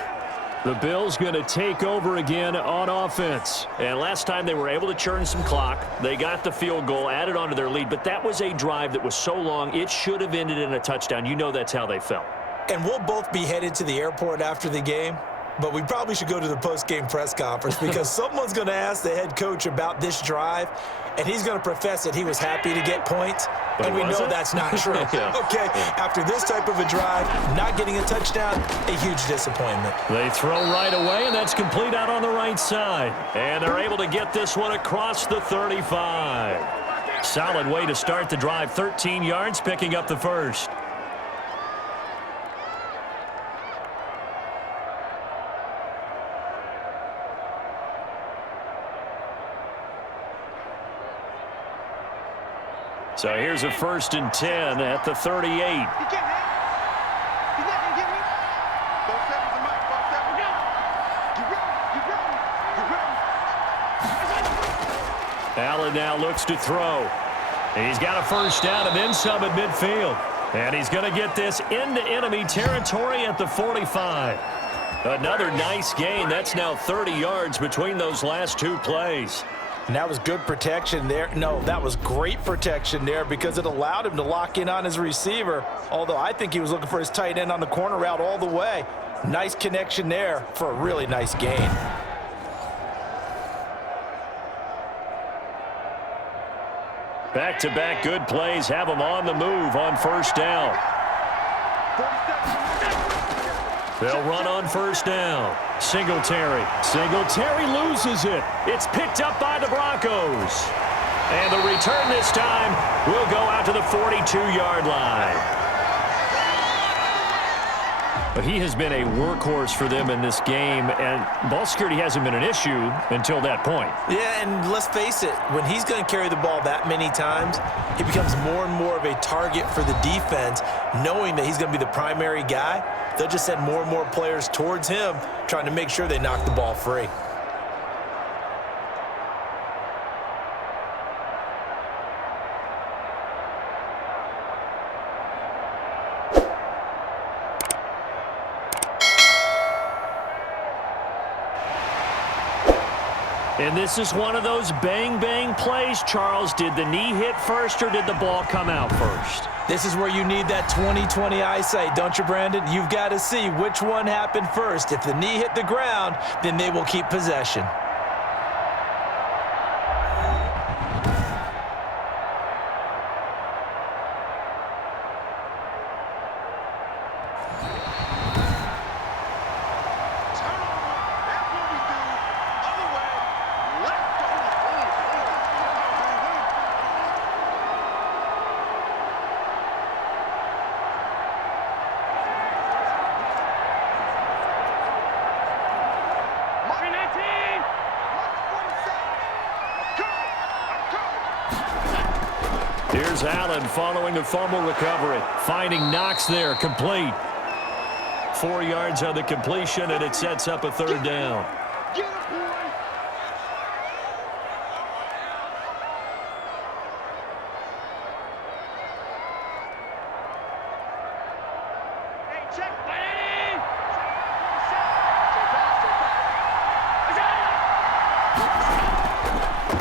The Bills going to take over again on offense. And last time they were able to churn some clock. They got the field goal, added on to their lead. But that was a drive that was so long, it should have ended in a touchdown. You know that's how they felt. And we'll both be headed to the airport after the game. But we probably should go to the post-game press conference because someone's going to ask the head coach about this drive, and he's going to profess that he was happy to get points, and we know that's not true. Yeah. Okay, after this type of a drive, not getting a touchdown, a huge disappointment. They throw right away, and that's complete out on the right side. And they're able to get this one across the 35. Solid way to start the drive. 13 yards, picking up the 1st. So here's a 1st and 10 at the 38. He can't hang. He's not gonna get me. Both sevens and Mike, both sevens. Get ready. Allen now looks to throw. He's got a 1st down and then some at midfield. And he's going to get this into enemy territory at the 45. Another nice gain. That's now 30 yards between those last 2 plays. And that was good protection there. No, that was great protection there because it allowed him to lock in on his receiver, although I think he was looking for his tight end on the corner route all the way. Nice connection there for a really nice gain. Back-to-back good plays have him on the move on 1st down. They'll run on 1st down. Singletary loses it. It's picked up by the Broncos. And the return this time will go out to the 42-yard line. But he has been a workhorse for them in this game, and ball security hasn't been an issue until that point. Yeah, and let's face it, when he's going to carry the ball that many times, he becomes more and more of a target for the defense, knowing that he's going to be the primary guy. They'll just send more and more players towards him, trying to make sure they knock the ball free. And this is one of those bang-bang plays, Charles. Did the knee hit first or did the ball come out first? This is where you need that 20/20 eyesight, don't you, Brandon? You've got to see which one happened first. If the knee hit the ground, then they will keep possession. Here's Allen following the fumble recovery. Finding Knox there, complete. 4 yards on the completion, and it sets up a third down.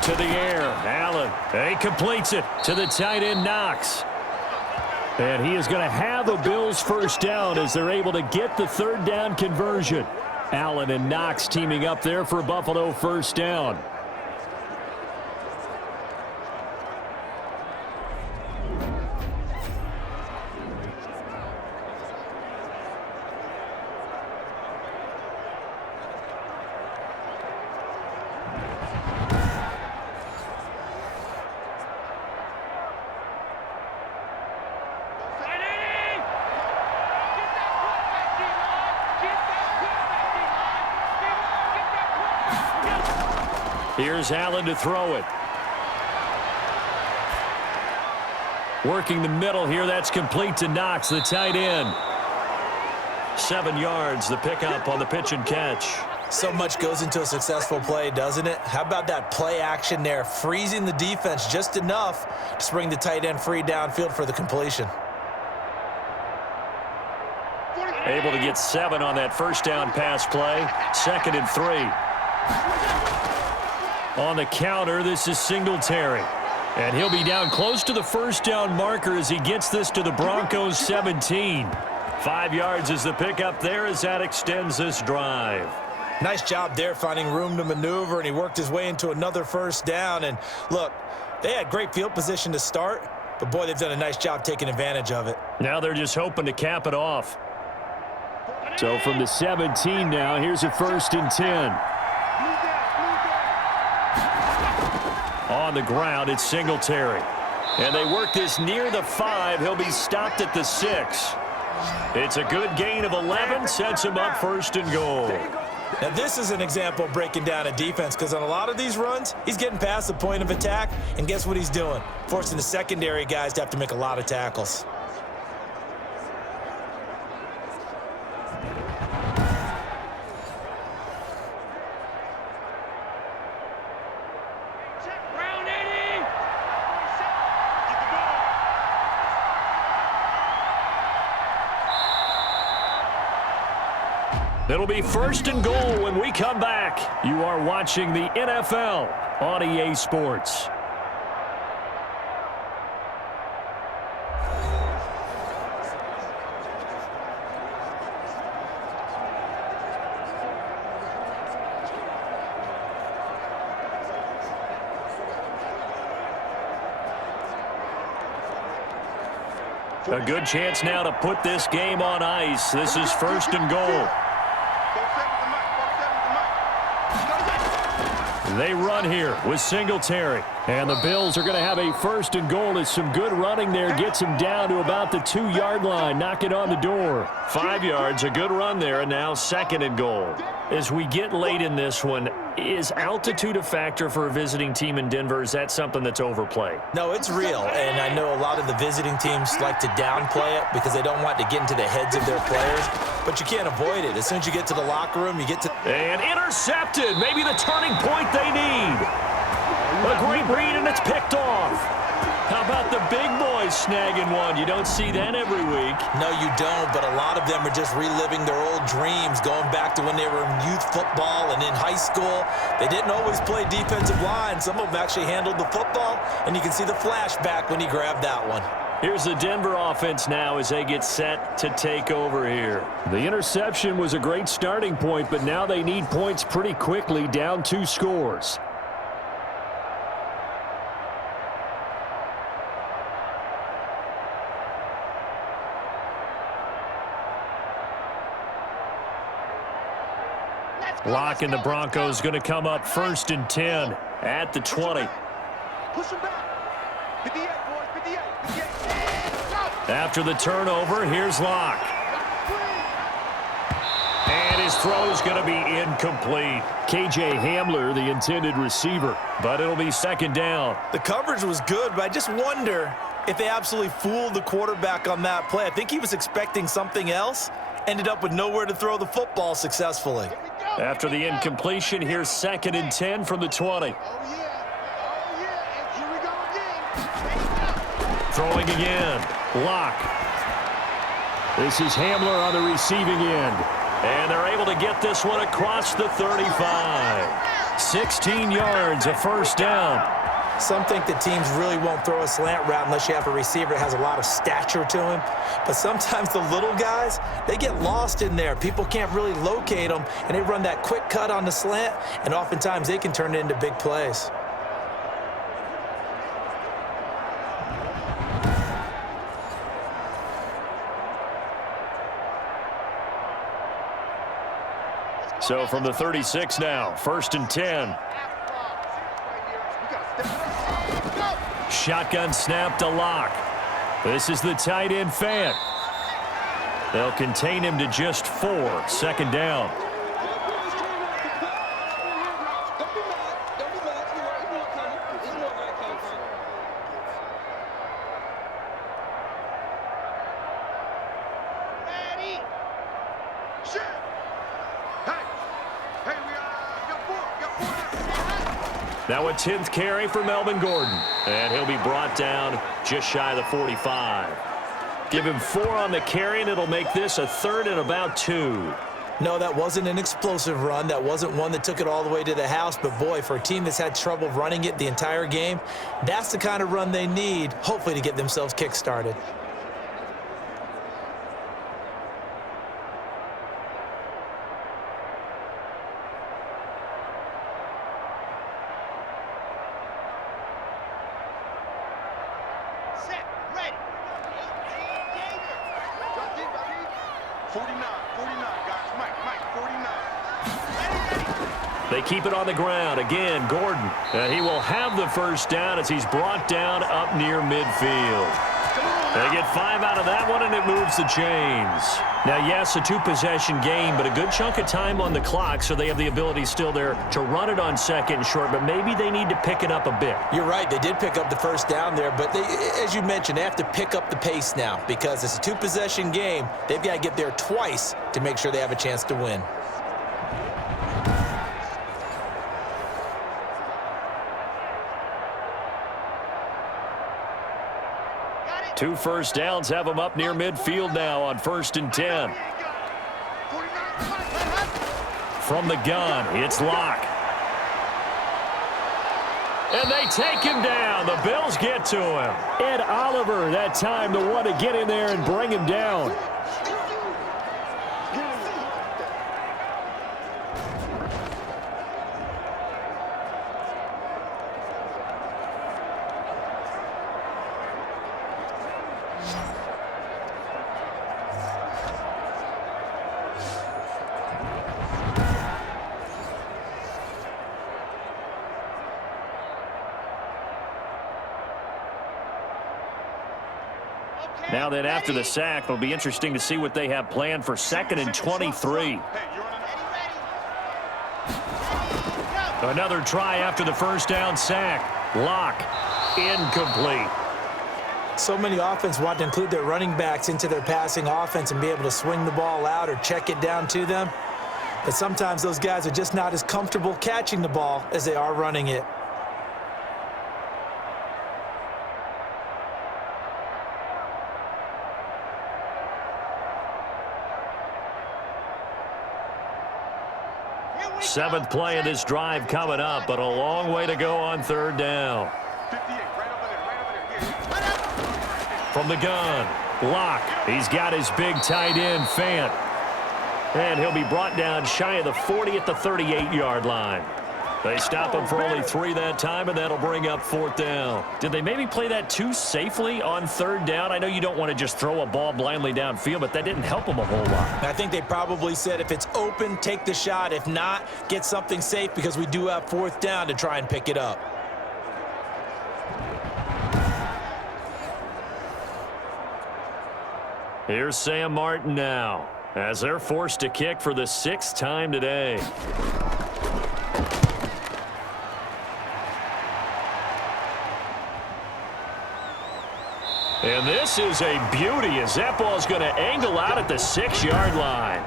To the air, Allen. He completes it to the tight end, Knox. And he is going to have a Bills first down as they're able to get the third down conversion. Allen and Knox teaming up there for Buffalo first down. Here's Allen to throw it. Working the middle here. That's complete to Knox, the tight end. 7 yards, the pickup on the pitch and catch. So much goes into a successful play, doesn't it? How about that play action there, freezing the defense just enough to bring the tight end free downfield for the completion. Able to get 7 on that first down pass play. 2nd and 3. On the counter, this is Singletary. And he'll be down close to the first down marker as he gets this to the Broncos 17. 5 yards is the pickup there as that extends this drive. Nice job there finding room to maneuver, and he worked his way into another first down. And look, they had great field position to start, but boy, they've done a nice job taking advantage of it. Now they're just hoping to cap it off. So from the 17 now, here's a 1st and 10. On the ground, it's Singletary. And they work this near the 5. He'll be stopped at the 6. It's a good gain of 11, sets him up 1st and goal. Now, this is an example of breaking down a defense, because on a lot of these runs, he's getting past the point of attack, and guess what he's doing? Forcing the secondary guys to have to make a lot of tackles. It'll be 1st and goal when we come back. You are watching the NFL on EA Sports. A good chance now to put this game on ice. This is 1st and goal. They run here with Singletary. And the Bills are going to have a 1st and goal as some good running there gets him down to about the 2-yard line. Knock it on the door. 5 yards, a good run there, and now 2nd and goal. As we get late in this one, is altitude a factor for a visiting team in Denver? Is that something that's overplayed? No, it's real, and I know a lot of the visiting teams like to downplay it because they don't want to get into the heads of their players, but you can't avoid it. As soon as you get to the locker room, you get to... And intercepted, maybe the turning point they need. A great read, and it's picked off. How about the big boys snagging one. You don't see that every week. No, you don't, but a lot of them are just reliving their old dreams, going back to when they were in youth football and in high school. They didn't always play defensive line. Some of them actually handled the football, and you can see the flashback when he grabbed that one. Here's the Denver offense now as they get set to take over here. The interception was a great starting point, but now they need points pretty quickly, down 2 scores. Lock and the Broncos going to come up 1st and 10 at the 20. Push him back. 58, boys. 58. 58. After the turnover, here's Lock. And his throw is going to be incomplete. KJ Hamler, the intended receiver, but it'll be 2nd down. The coverage was good, but I just wonder if they absolutely fooled the quarterback on that play. I think he was expecting something else, ended up with nowhere to throw the football successfully. After the incompletion, here's 2nd and 10 from the 20. Throwing again. Lock. This is Hamler on the receiving end. And they're able to get this one across the 35. 16 yards, a 1st down. Some think that teams really won't throw a slant route unless you have a receiver that has a lot of stature to him. But sometimes the little guys, they get lost in there. People can't really locate them, and they run that quick cut on the slant, and oftentimes they can turn it into big plays. So from the 36 now, 1st and 10. Shotgun snap to Lock. This is the tight end Fant. They'll contain him to just 4. 2nd down. Now a 10th carry for Melvin Gordon. And he'll be brought down just shy of the 45. Give him 4 on the carry, and it'll make this a 3rd and about 2. No, that wasn't an explosive run. That wasn't one that took it all the way to the house. But, boy, for a team that's had trouble running it the entire game, that's the kind of run they need, hopefully, to get themselves kick-started. They keep it on the ground. Again, Gordon. He will have the 1st down as he's brought down up near midfield. They get 5 out of that one, and it moves the chains. Now, yes, a 2-possession game, but a good chunk of time on the clock, so they have the ability still there to run it on 2nd and short, but maybe they need to pick it up a bit. You're right. They did pick up the 1st down there, but they, as you mentioned, they have to pick up the pace now because it's a 2-possession game. They've got to get there twice to make sure they have a chance to win. Two 1st downs have them up near midfield now on 1st and 10. From the gun, it's Lock. And they take him down. The Bills get to him. Ed Oliver, that time, the one to get in there and bring him down. Now then, after the sack, it'll be interesting to see what they have planned for 2nd and 23. Another try after the 1st down sack. Lock. Incomplete. So many offense want to include their running backs into their passing offense and be able to swing the ball out or check it down to them. But sometimes those guys are just not as comfortable catching the ball as they are running it. Seventh play of this drive coming up, but a long way to go on third down. From the gun, Locke. He's got his big tight end, Fant. And he'll be brought down shy of the 40 at the 38-yard line. They stop him for only 3 that time, and that'll bring up fourth down. Did they maybe play that too safely on third down? I know you don't want to just throw a ball blindly downfield, but that didn't help them a whole lot. I think they probably said if it's open, take the shot. If not, get something safe because we do have fourth down to try and pick it up. Here's Sam Martin now, as they're forced to kick for the 6th time today. And this is a beauty as that ball's going to angle out at the 6-yard line.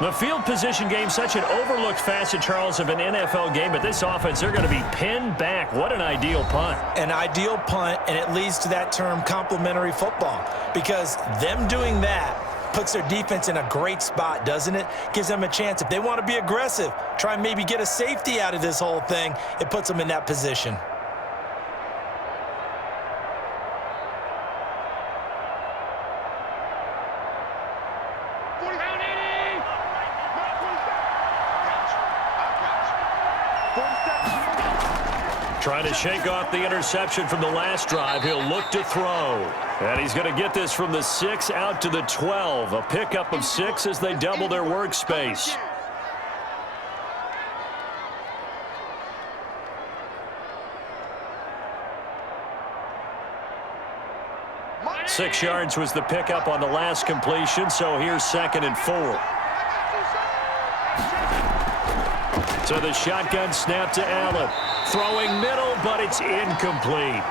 The field position game, such an overlooked facet, Charles, of an NFL game, but this offense, they're going to be pinned back. What an ideal punt. An ideal punt, and it leads to that term complementary football, because them doing that puts their defense in a great spot, doesn't it? Gives them a chance. If they want to be aggressive, try and maybe get a safety out of this whole thing, it puts them in that position. Trying to shake off the interception from the last drive. He'll look to throw. And he's going to get this from the 6 out to the 12. A pickup of 6 as they double their workspace. Six yards was the pickup on the last completion, so here's 2nd and 4. So the shotgun snap to Allen. Throwing middle, but it's incomplete.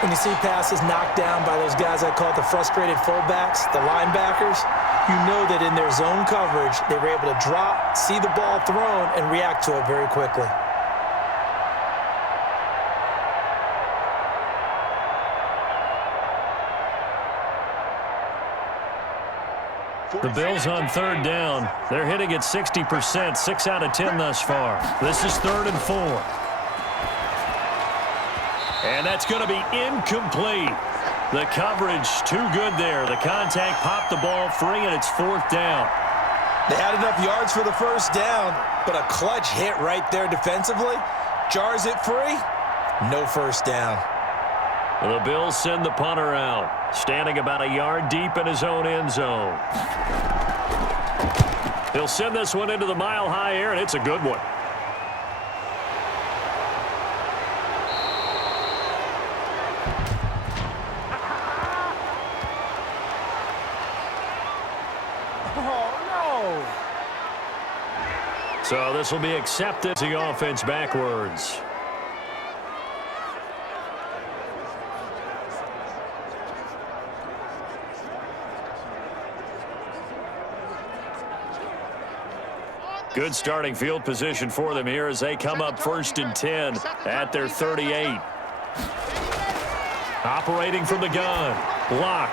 When you see passes knocked down by those guys I call the frustrated fullbacks, the linebackers, you know that in their zone coverage, they were able to drop, see the ball thrown, and react to it very quickly. The Bills on third down. They're hitting at 60%, 6 out of 10 thus far. This is 3rd and 4. And that's going to be incomplete. The coverage too good there. The contact popped the ball free, and it's 4th down. They had enough yards for the first down, but a clutch hit right there defensively. Jars it free. No first down. The Bills send the punter out, standing about a yard deep in his own end zone. He'll send this one into the mile-high air, and it's a good one. Oh, no. So this will be accepted. The offense backwards. Good starting field position for them here as they come up 1st and 10 at their 38. Operating from the gun. Locke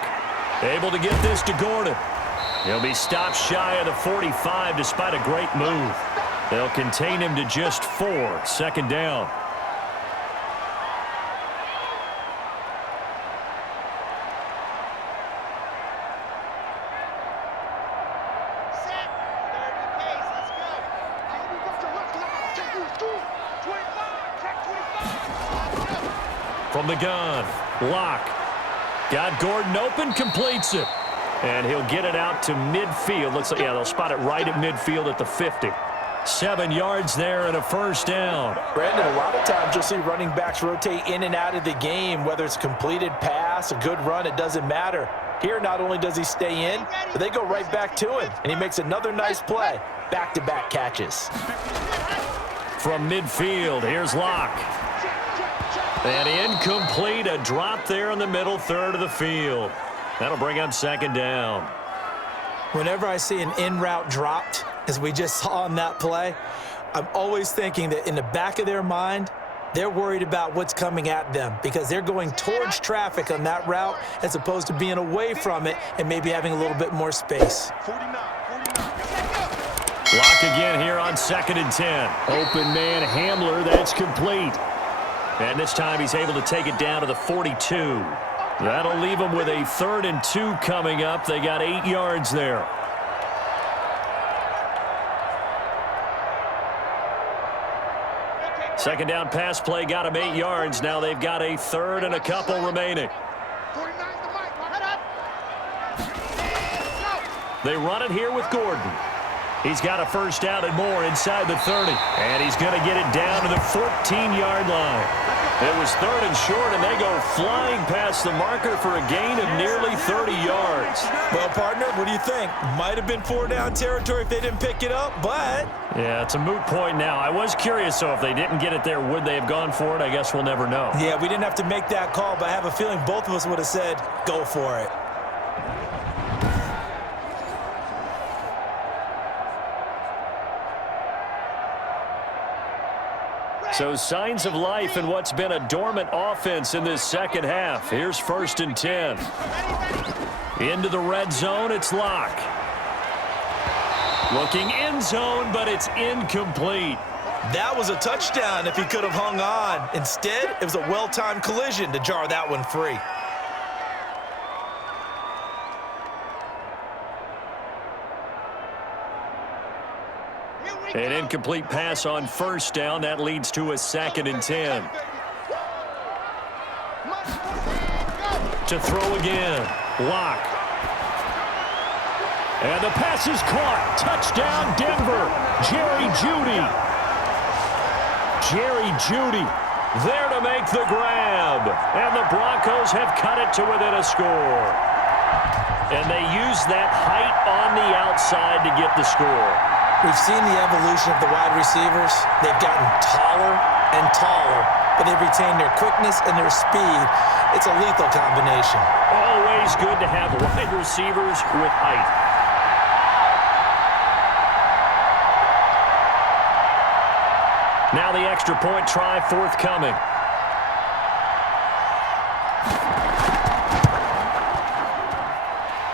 able to get this to Gordon. He'll be stopped shy of the 45 despite a great move. They'll contain him to just 4. 2nd down. From the gun, Locke. Got Gordon open, completes it. And he'll get it out to midfield. Looks like, yeah, they'll spot it right at midfield at the 50. 7 yards there and a 1st down. Brandon, a lot of times you'll see running backs rotate in and out of the game, whether it's a completed pass, a good run, it doesn't matter. Here, not only does he stay in, but they go right back to him, and he makes another nice play. Back-to-back catches. From midfield, here's Locke. And incomplete, a drop there in the middle third of the field. That'll bring up 2nd down. Whenever I see an in-route dropped, as we just saw on that play, I'm always thinking that in the back of their mind, they're worried about what's coming at them because they're going towards traffic on that route as opposed to being away from it and maybe having a little bit more space. Lock again here on 2nd and 10. Open man Hamler, that's complete. And this time he's able to take it down to the 42. That'll leave them with a 3rd and 2 coming up. They got 8 yards there. Second down pass play got them 8 yards. Now they've got a 3rd and a couple remaining. They run it here with Gordon. He's got a 1st down and more inside the 30. And he's going to get it down to the 14-yard line. It was 3rd and short, and they go flying past the marker for a gain of nearly 30 yards. Well, partner, what do you think? Might have been 4-down territory if they didn't pick it up, but... Yeah, it's a moot point now. I was curious, so if they didn't get it there, would they have gone for it? I guess we'll never know. Yeah, we didn't have to make that call, but I have a feeling both of us would have said, go for it. So signs of life in what's been a dormant offense in this second half. Here's 1st and 10. Into the red zone, it's Locke. Looking end zone, but it's incomplete. That was a touchdown if he could have hung on. Instead, it was a well-timed collision to jar that one free. An incomplete pass on 1st down. That leads to a 2nd and 10. To throw again. Locke. And the pass is caught. Touchdown, Denver. Jerry Jeudy. Jerry Jeudy there to make the grab. And the Broncos have cut it to within a score. And they use that height on the outside to get the score. We've seen the evolution of the wide receivers. They've gotten taller and taller, but they've retained their quickness and their speed. It's a lethal combination. Always good to have wide receivers with height. Now the extra point try forthcoming.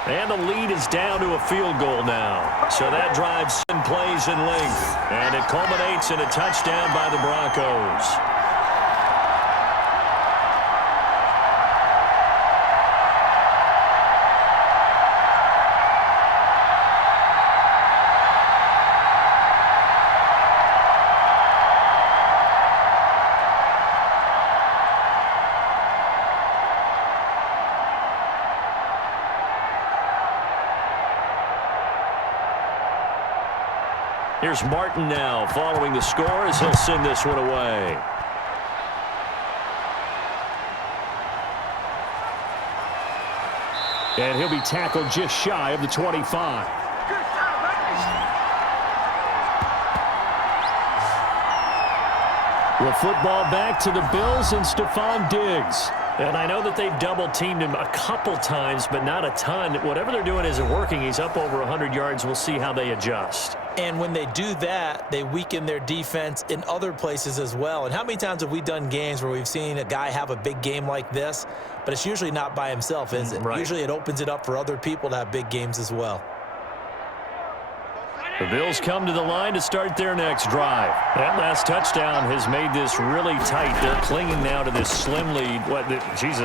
And the lead is down to a field goal now. So that drives in plays in length. And it culminates in a touchdown by the Broncos. Here's Martin now following the score as he'll send this one away. And he'll be tackled just shy of the 25. The football back to the Bills and Stephon Diggs. And I know that they've double-teamed him a couple times, but not a ton. Whatever they're doing isn't working. He's up over 100 yards. We'll see how they adjust. And when they do that, they weaken their defense in other places as well. And how many times have we done games where we've seen a guy have a big game like this, but it's usually not by himself, is it? Right. Usually it opens it up for other people to have big games as well. The Bills come to the line to start their next drive. That last touchdown has made this really tight. They're clinging now to this slim lead.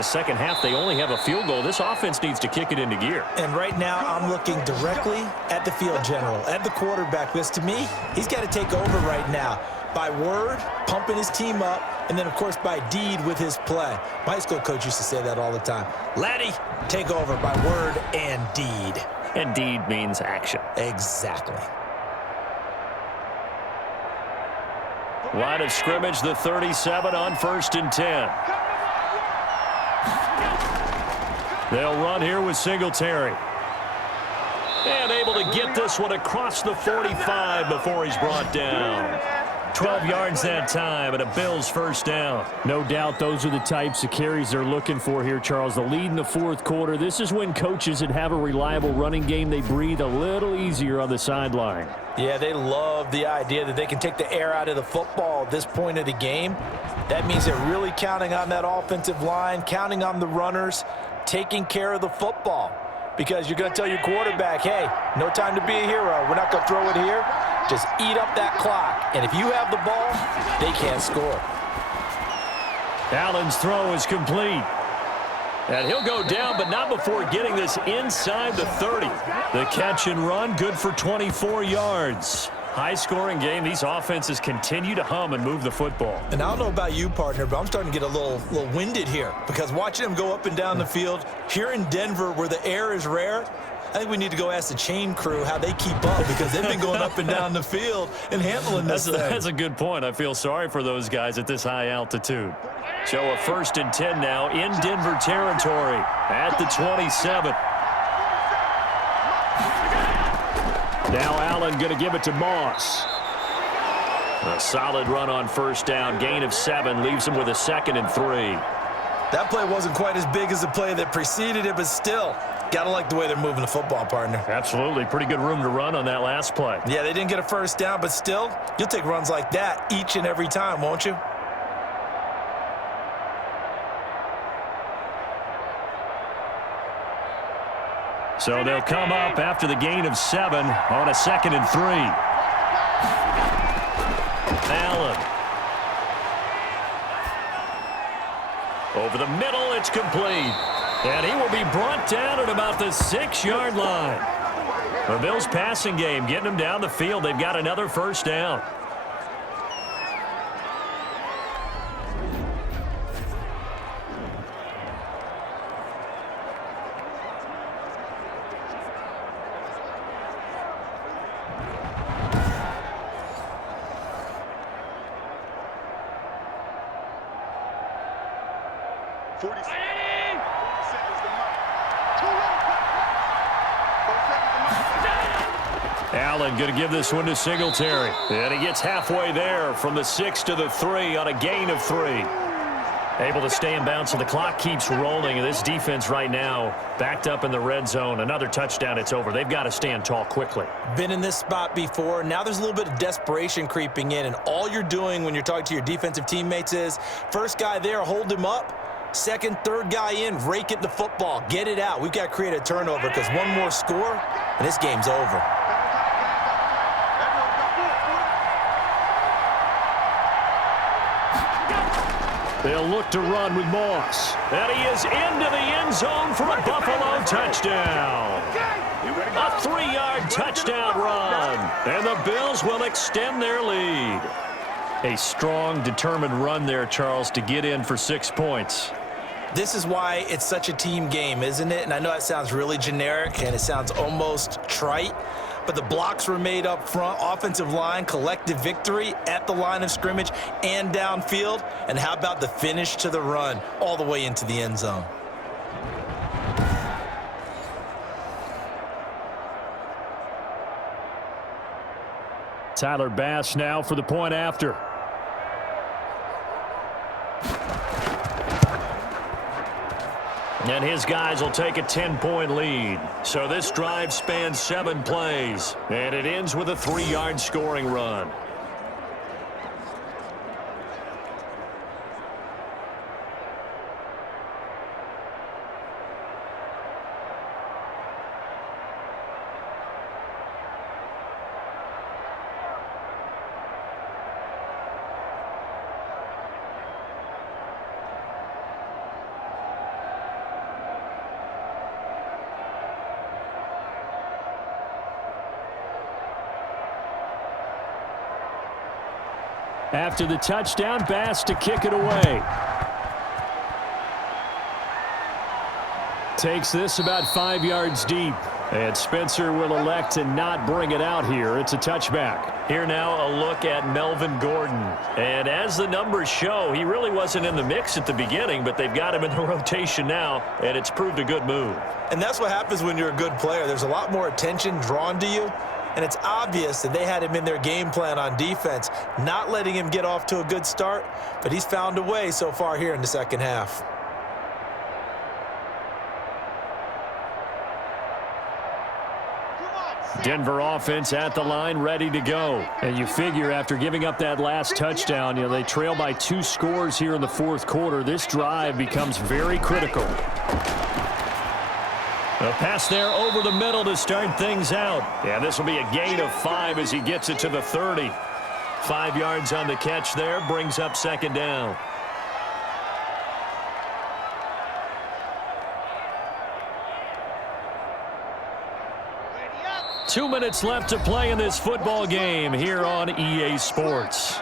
Second half, they only have a field goal. This offense needs to kick it into gear. And right now, I'm looking directly at the field general, at the quarterback, because to me, he's got to take over right now. By word, pumping his team up, and then, of course, by deed with his play. My high school coach used to say that all the time. Laddie, take over by word and deed. And deed means action. Exactly. Line of scrimmage, the 37 on 1st and 10. They'll run here with Singletary. And able to get this one across the 45 before he's brought down. 12 yards that time, and a Bills 1st down. No doubt those are the types of carries they're looking for here, Charles. The lead in the 4th quarter. This is when coaches that have a reliable running game, they breathe a little easier on the sideline. Yeah, they love the idea that they can take the air out of the football at this point of the game. That means they're really counting on that offensive line, counting on the runners, taking care of the football. Because you're going to tell your quarterback, hey, no time to be a hero. We're not going to throw it here. Just eat up that clock. And if you have the ball, they can't score. Allen's throw is complete. And he'll go down, but not before getting this inside the 30. The catch and run, good for 24 yards. High-scoring game. These offenses continue to hum and move the football. And I don't know about you, partner, but I'm starting to get a little winded here because watching them go up and down the field here in Denver where the air is rare, I think we need to go ask the chain crew how they keep up because they've been going up and down the field and handling this thing. That's a good point. I feel sorry for those guys at this high altitude. So a 1st and 10 now in Denver territory at the 27. Now Allen going to give it to Moss. A solid run on 1st down. Gain of 7 leaves him with a 2nd and 3. That play wasn't quite as big as the play that preceded it, but still, got to like the way they're moving the football, partner. Absolutely. Pretty good room to run on that last play. Yeah, they didn't get a 1st down, but still, you'll take runs like that each and every time, won't you? So they'll come up after the gain of 7 on a 2nd and 3. Allen. Over the middle, it's complete. And he will be brought down at about the 6-yard line. The Bills' passing game getting them down the field. They've got another 1st down. Allen going to give this one to Singletary. And he gets halfway there from the 6 to the 3 on a gain of 3. Able to stay in bounds, so the clock keeps rolling. And this defense right now backed up in the red zone. Another touchdown, it's over. They've got to stand tall quickly. Been in this spot before. Now there's a little bit of desperation creeping in. And all you're doing when you're talking to your defensive teammates is, first guy there, hold him up. Second, third guy in, rake it the football. Get it out. We've got to create a turnover because one more score, and this game's over. They'll look to run with Moss. And he is into the end zone for a Buffalo touchdown. A 3-yard touchdown run. And the Bills will extend their lead. A strong, determined run there, Charles, to get in for 6 points. This is why it's such a team game, isn't it? And I know that sounds really generic and it sounds almost trite, but the blocks were made up front, offensive line, collective victory at the line of scrimmage and downfield. And how about the finish to the run all the way into the end zone? Tyler Bass now for the point after. And his guys will take a 10-point lead. So this drive spans 7 plays. And it ends with a 3-yard scoring run. After the touchdown, Bass to kick it away. Takes this about 5 yards deep. And Spencer will elect to not bring it out here. It's a touchback. Here now a look at Melvin Gordon. And as the numbers show, he really wasn't in the mix at the beginning, but they've got him in the rotation now, and it's proved a good move. And that's what happens when you're a good player. There's a lot more attention drawn to you. And it's obvious that they had him in their game plan on defense, not letting him get off to a good start, but he's found a way so far here in the second half. Denver offense at the line, ready to go. And you figure after giving up that last touchdown, they trail by 2 scores here in the fourth quarter. This drive becomes very critical. A pass there over the middle to start things out. Yeah, this will be a gain of 5 as he gets it to the 30. 5 yards on the catch there, brings up second down. Ready up. 2 minutes left to play in this football game here on EA Sports.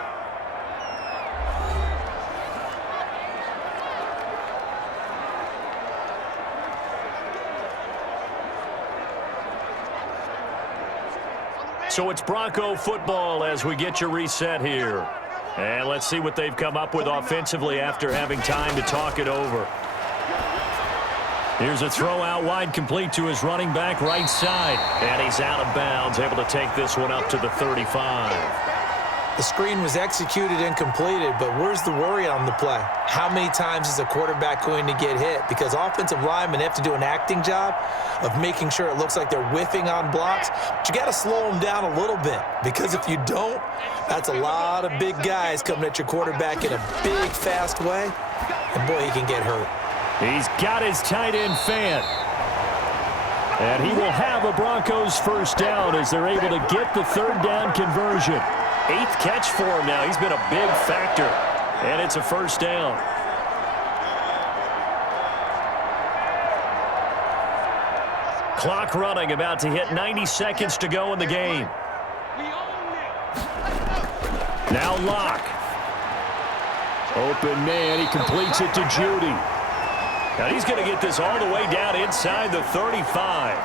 So it's Bronco football as we get you reset here. And let's see what they've come up with offensively after having time to talk it over. Here's a throw out wide, complete to his running back right side. And he's out of bounds, able to take this one up to the 35. The screen was executed and completed, but where's the worry on the play? How many times is a quarterback going to get hit? Because offensive linemen have to do an acting job of making sure it looks like they're whiffing on blocks. But you got to slow them down a little bit, because if you don't, that's a lot of big guys coming at your quarterback in a big, fast way. And boy, he can get hurt. He's got his tight end fan. And he will have a Broncos first down as they're able to get the third down conversion. 8th catch for him now. He's been a big factor. And it's a first down. Clock running, about to hit 90 seconds to go in the game. Now Locke. Open man, he completes it to Judy. Now he's going to get this all the way down inside the 35.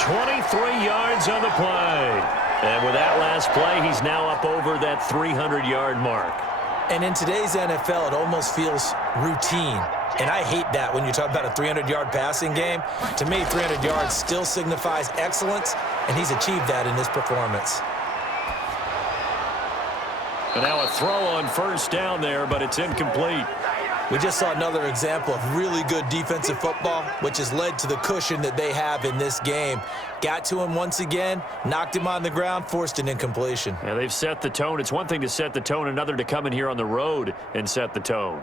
23 yards on the play. And with that last play, he's now up over that 300-yard mark. And in today's NFL, it almost feels routine. And I hate that when you talk about a 300-yard passing game. To me, 300 yards still signifies excellence, and he's achieved that in this performance. And now a throw on first down there, but it's incomplete. We just saw another example of really good defensive football, which has led to the cushion that they have in this game. Got to him once again, knocked him on the ground, forced an incompletion. Yeah, they've set the tone. It's one thing to set the tone, another to come in here on the road and set the tone.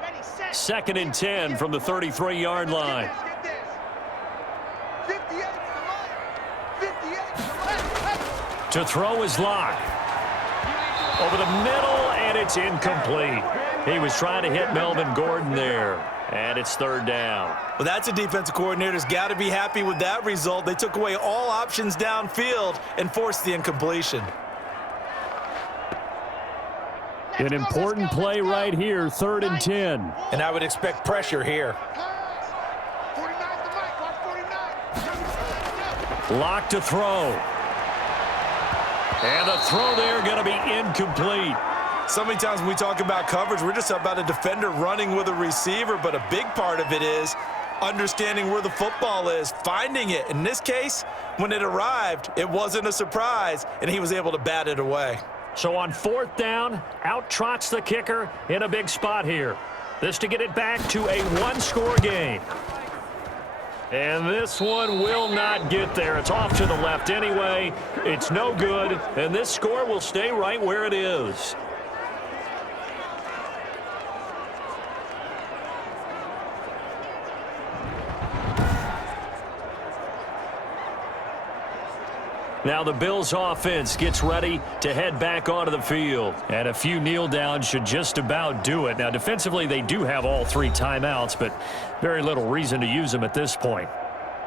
Ready, set. 2nd and 10 from the 33-yard line. Get this. 58 to the right. 58 to the left. To throw is Locke. Over the middle, and it's incomplete. He was trying to hit Melvin Gordon there, and it's third down. Well, that's a defensive coordinator's got to be happy with that result. They took away all options downfield and forced the incompletion. An important play right here, 3rd and 10. And I would expect pressure here. 49 to Mike. Watch 49. Locke to throw. And the throw there going to be incomplete. So many times when we talk about coverage, we're just about a defender running with a receiver, but a big part of it is understanding where the football is, finding it. In this case, when it arrived, it wasn't a surprise, and he was able to bat it away. So on 4th down, out trots the kicker in a big spot here. This to get it back to a one-score game. And this one will not get there. It's off to the left anyway. It's no good, and this score will stay right where it is. Now the Bills offense gets ready to head back onto the field. And a few kneel downs should just about do it. Now defensively they do have all 3 timeouts, but very little reason to use them at this point.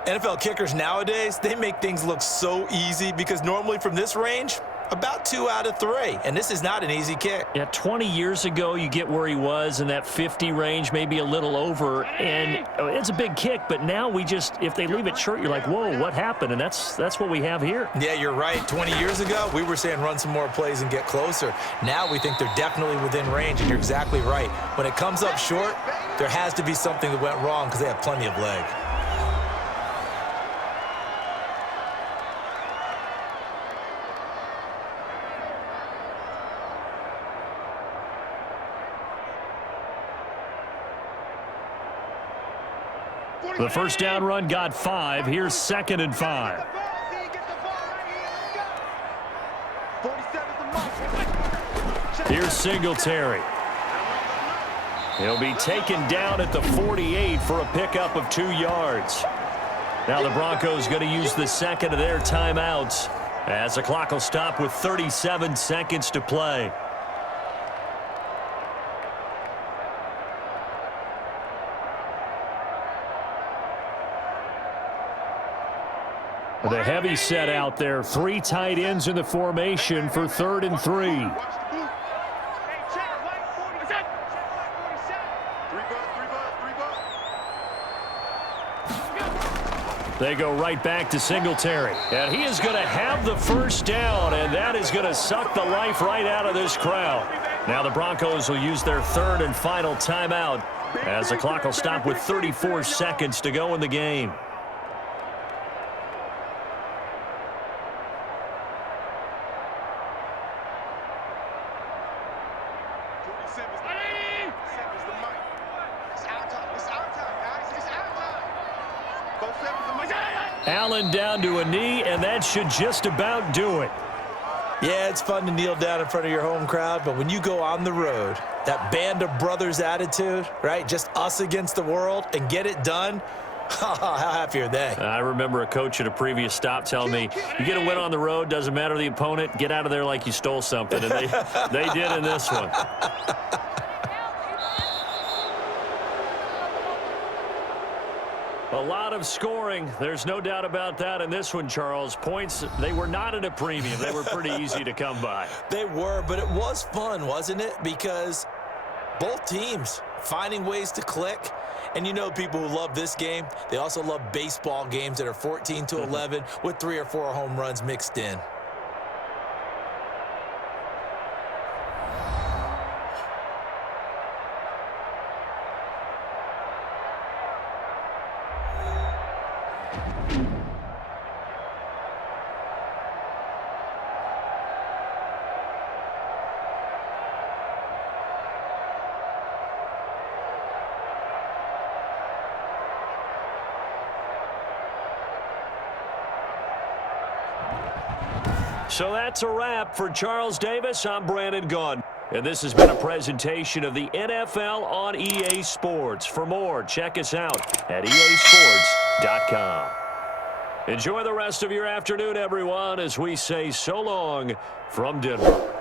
NFL kickers nowadays, they make things look so easy because normally from this range, about 2 out of 3. And this is not an easy kick. Yeah, 20 years ago, you get where he was in that 50 range, maybe a little over. And it's a big kick, but now we just, if they leave it short, you're like, whoa, what happened? And that's what we have here. Yeah, you're right. 20 years ago, we were saying run some more plays and get closer. Now we think they're definitely within range, and you're exactly right. When it comes up short, there has to be something that went wrong because they have plenty of leg. The first down run got 5. Here's 2nd and 5. Here's Singletary. He'll be taken down at the 48 for a pickup of 2 yards. Now the Broncos going to use the second of their timeouts as the clock will stop with 37 seconds to play. The heavy set out there. 3 tight ends in the formation for 3rd and 3. Hey, check white 47. Check white 47. They go right back to Singletary. And he is going to have the first down, and that is going to suck the life right out of this crowd. Now the Broncos will use their 3rd and final timeout as the clock will stop with 34 seconds to go in the game. Allen down to a knee, and that should just about do it. Yeah, it's fun to kneel down in front of your home crowd, but when you go on the road, that band of brothers attitude, right? Just us against the world and get it done. How happy are they? I remember a coach at a previous stop telling me, you get a win on the road, doesn't matter the opponent, get out of there like you stole something. And they did in this one. A lot of scoring. There's no doubt about that in this one, Charles. Points, they were not at a premium. They were pretty easy to come by. They were, but it was fun, wasn't it? Because both teams finding ways to click. And you know people who love this game, they also love baseball games that are 14-11 with 3 or 4 home runs mixed in. So that's a wrap for Charles Davis. I'm Brandon Gunn. And this has been a presentation of the NFL on EA Sports. For more, check us out at easports.com. Enjoy the rest of your afternoon, everyone, as we say so long from Denver.